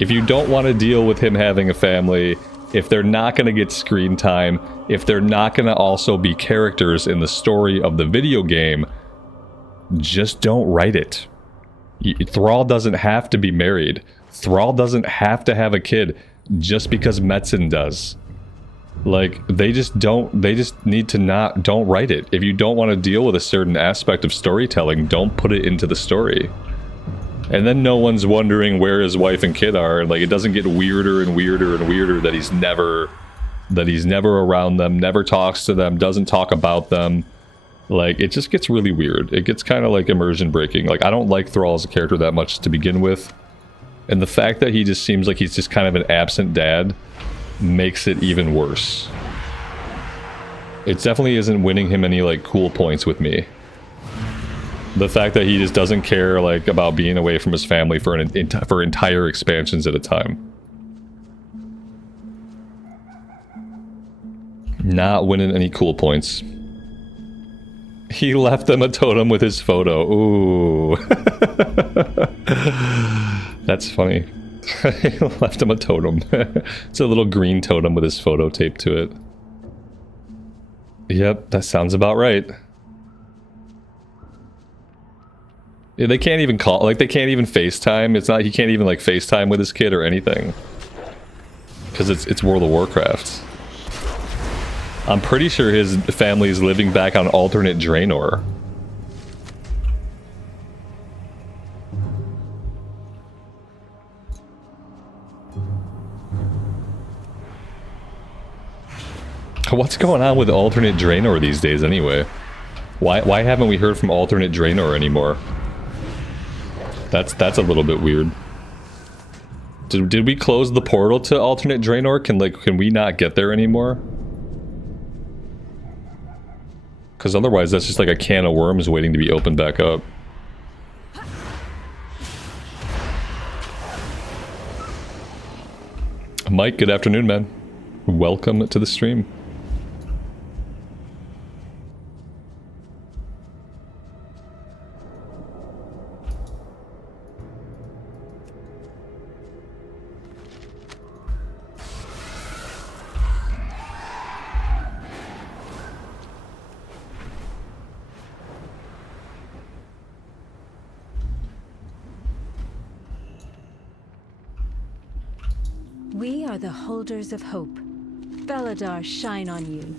If you don't want to deal with him having a family, if they're not going to get screen time, if they're not going to also be characters in the story of the video game, just don't write it. Thrall doesn't have to be married. Thrall doesn't have to have a kid just because Metzen does. Like, they just need to don't write it. If you don't want to deal with a certain aspect of storytelling, don't put it into the story. And then no one's wondering where his wife and kid are, and like, it doesn't get weirder and weirder and weirder that he's never around them, never talks to them, doesn't talk about them. Like, it just gets really weird. It gets kind of like immersion breaking. Like, I don't like Thrall as a character that much to begin with. And the fact that he just seems like he's just kind of an absent dad makes it even worse. It definitely isn't winning him any, like, cool points with me. The fact that he just doesn't care, like, about being away from his family for entire expansions at a time. Not winning any cool points. He left them a totem with his photo. Ooh. That's funny. He left him a totem. It's a little green totem with his photo taped to it. Yep, that sounds about right. Yeah, they can't even call, like, they can't even FaceTime. It's not, he can't even, like, FaceTime with his kid or anything. Because it's World of Warcraft. I'm pretty sure his family is living back on alternate Draenor. What's going on with alternate Draenor these days anyway? Why haven't we heard from alternate Draenor anymore? That's a little bit weird. Did we close the portal to alternate Draenor? Can we not get there anymore? Because otherwise that's just like a can of worms waiting to be opened back up. Mike, good afternoon, man. Welcome to the stream. We are the holders of hope. Beladar shine on you.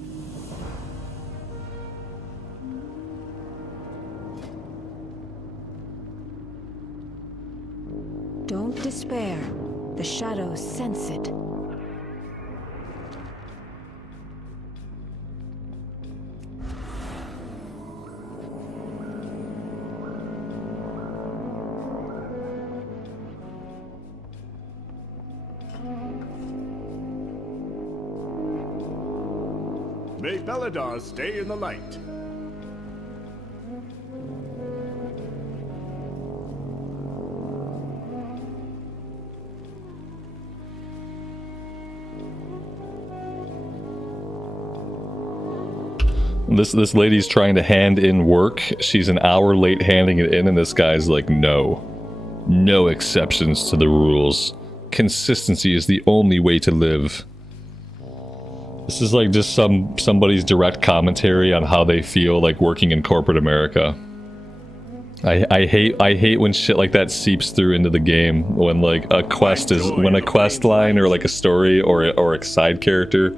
Don't despair. The shadows sense it. May Beladar stay in the light. This lady's trying to hand in work. She's an hour late handing it in, and this guy's like, no. No exceptions to the rules. Consistency is the only way to live. This is like just somebody's direct commentary on how they feel like working in corporate America. I hate when shit like that seeps through into the game, when like a quest line or like a story or a side character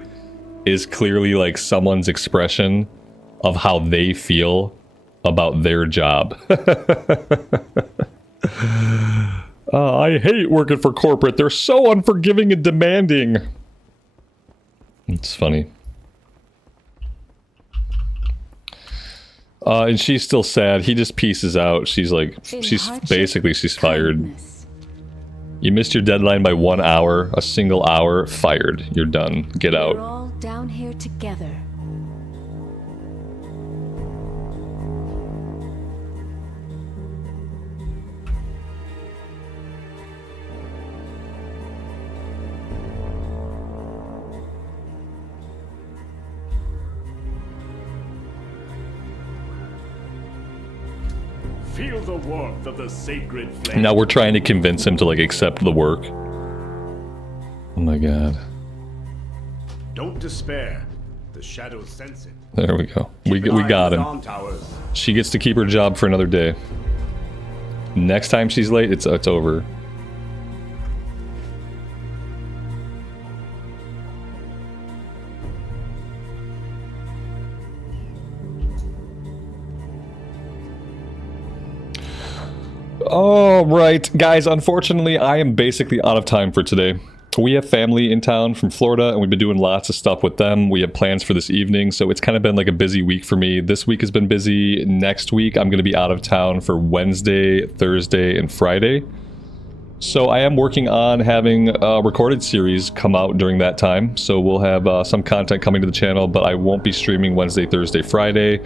is clearly like someone's expression of how they feel about their job. I hate working for corporate. They're so unforgiving and demanding. It's funny. And she's still sad. He just pieces out. She's like, she's fired. You missed your deadline by 1 hour, a single hour, fired. You're done. Get out. We're all down here together. Feel the warmth of the sacred flame. Now we're trying to convince him to like accept the work. Oh my god. Don't despair. The shadows sense it. There we go. We got him. She gets to keep her job for another day. Next time she's late, it's over. All right, guys, unfortunately, I am basically out of time for today. We have family in town from Florida, and we've been doing lots of stuff with them. We have plans for this evening, so it's kind of been like a busy week for me. This week has been busy. Next week, I'm going to be out of town for Wednesday, Thursday, and Friday. So I am working on having a recorded series come out during that time. So we'll have some content coming to the channel, but I won't be streaming Wednesday, Thursday, Friday.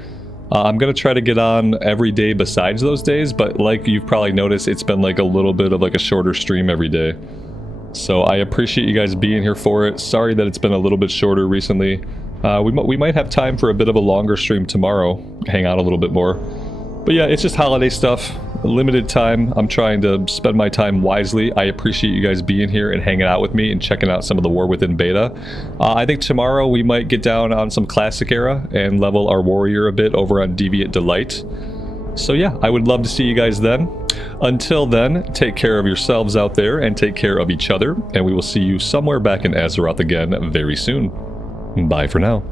I'm going to try to get on every day besides those days, but like you've probably noticed, it's been like a little bit of like a shorter stream every day. So I appreciate you guys being here for it. Sorry that it's been a little bit shorter recently. We might have time for a bit of a longer stream tomorrow, hang out a little bit more. But yeah, it's just holiday stuff, limited time. I'm trying to spend my time wisely. I appreciate you guys being here and hanging out with me and checking out some of the War Within beta. I think tomorrow we might get down on some classic era and level our warrior a bit over on Deviant Delight. So yeah, I would love to see you guys then. Until then, take care of yourselves out there and take care of each other, and we will see you somewhere back in Azeroth again very soon. Bye for now.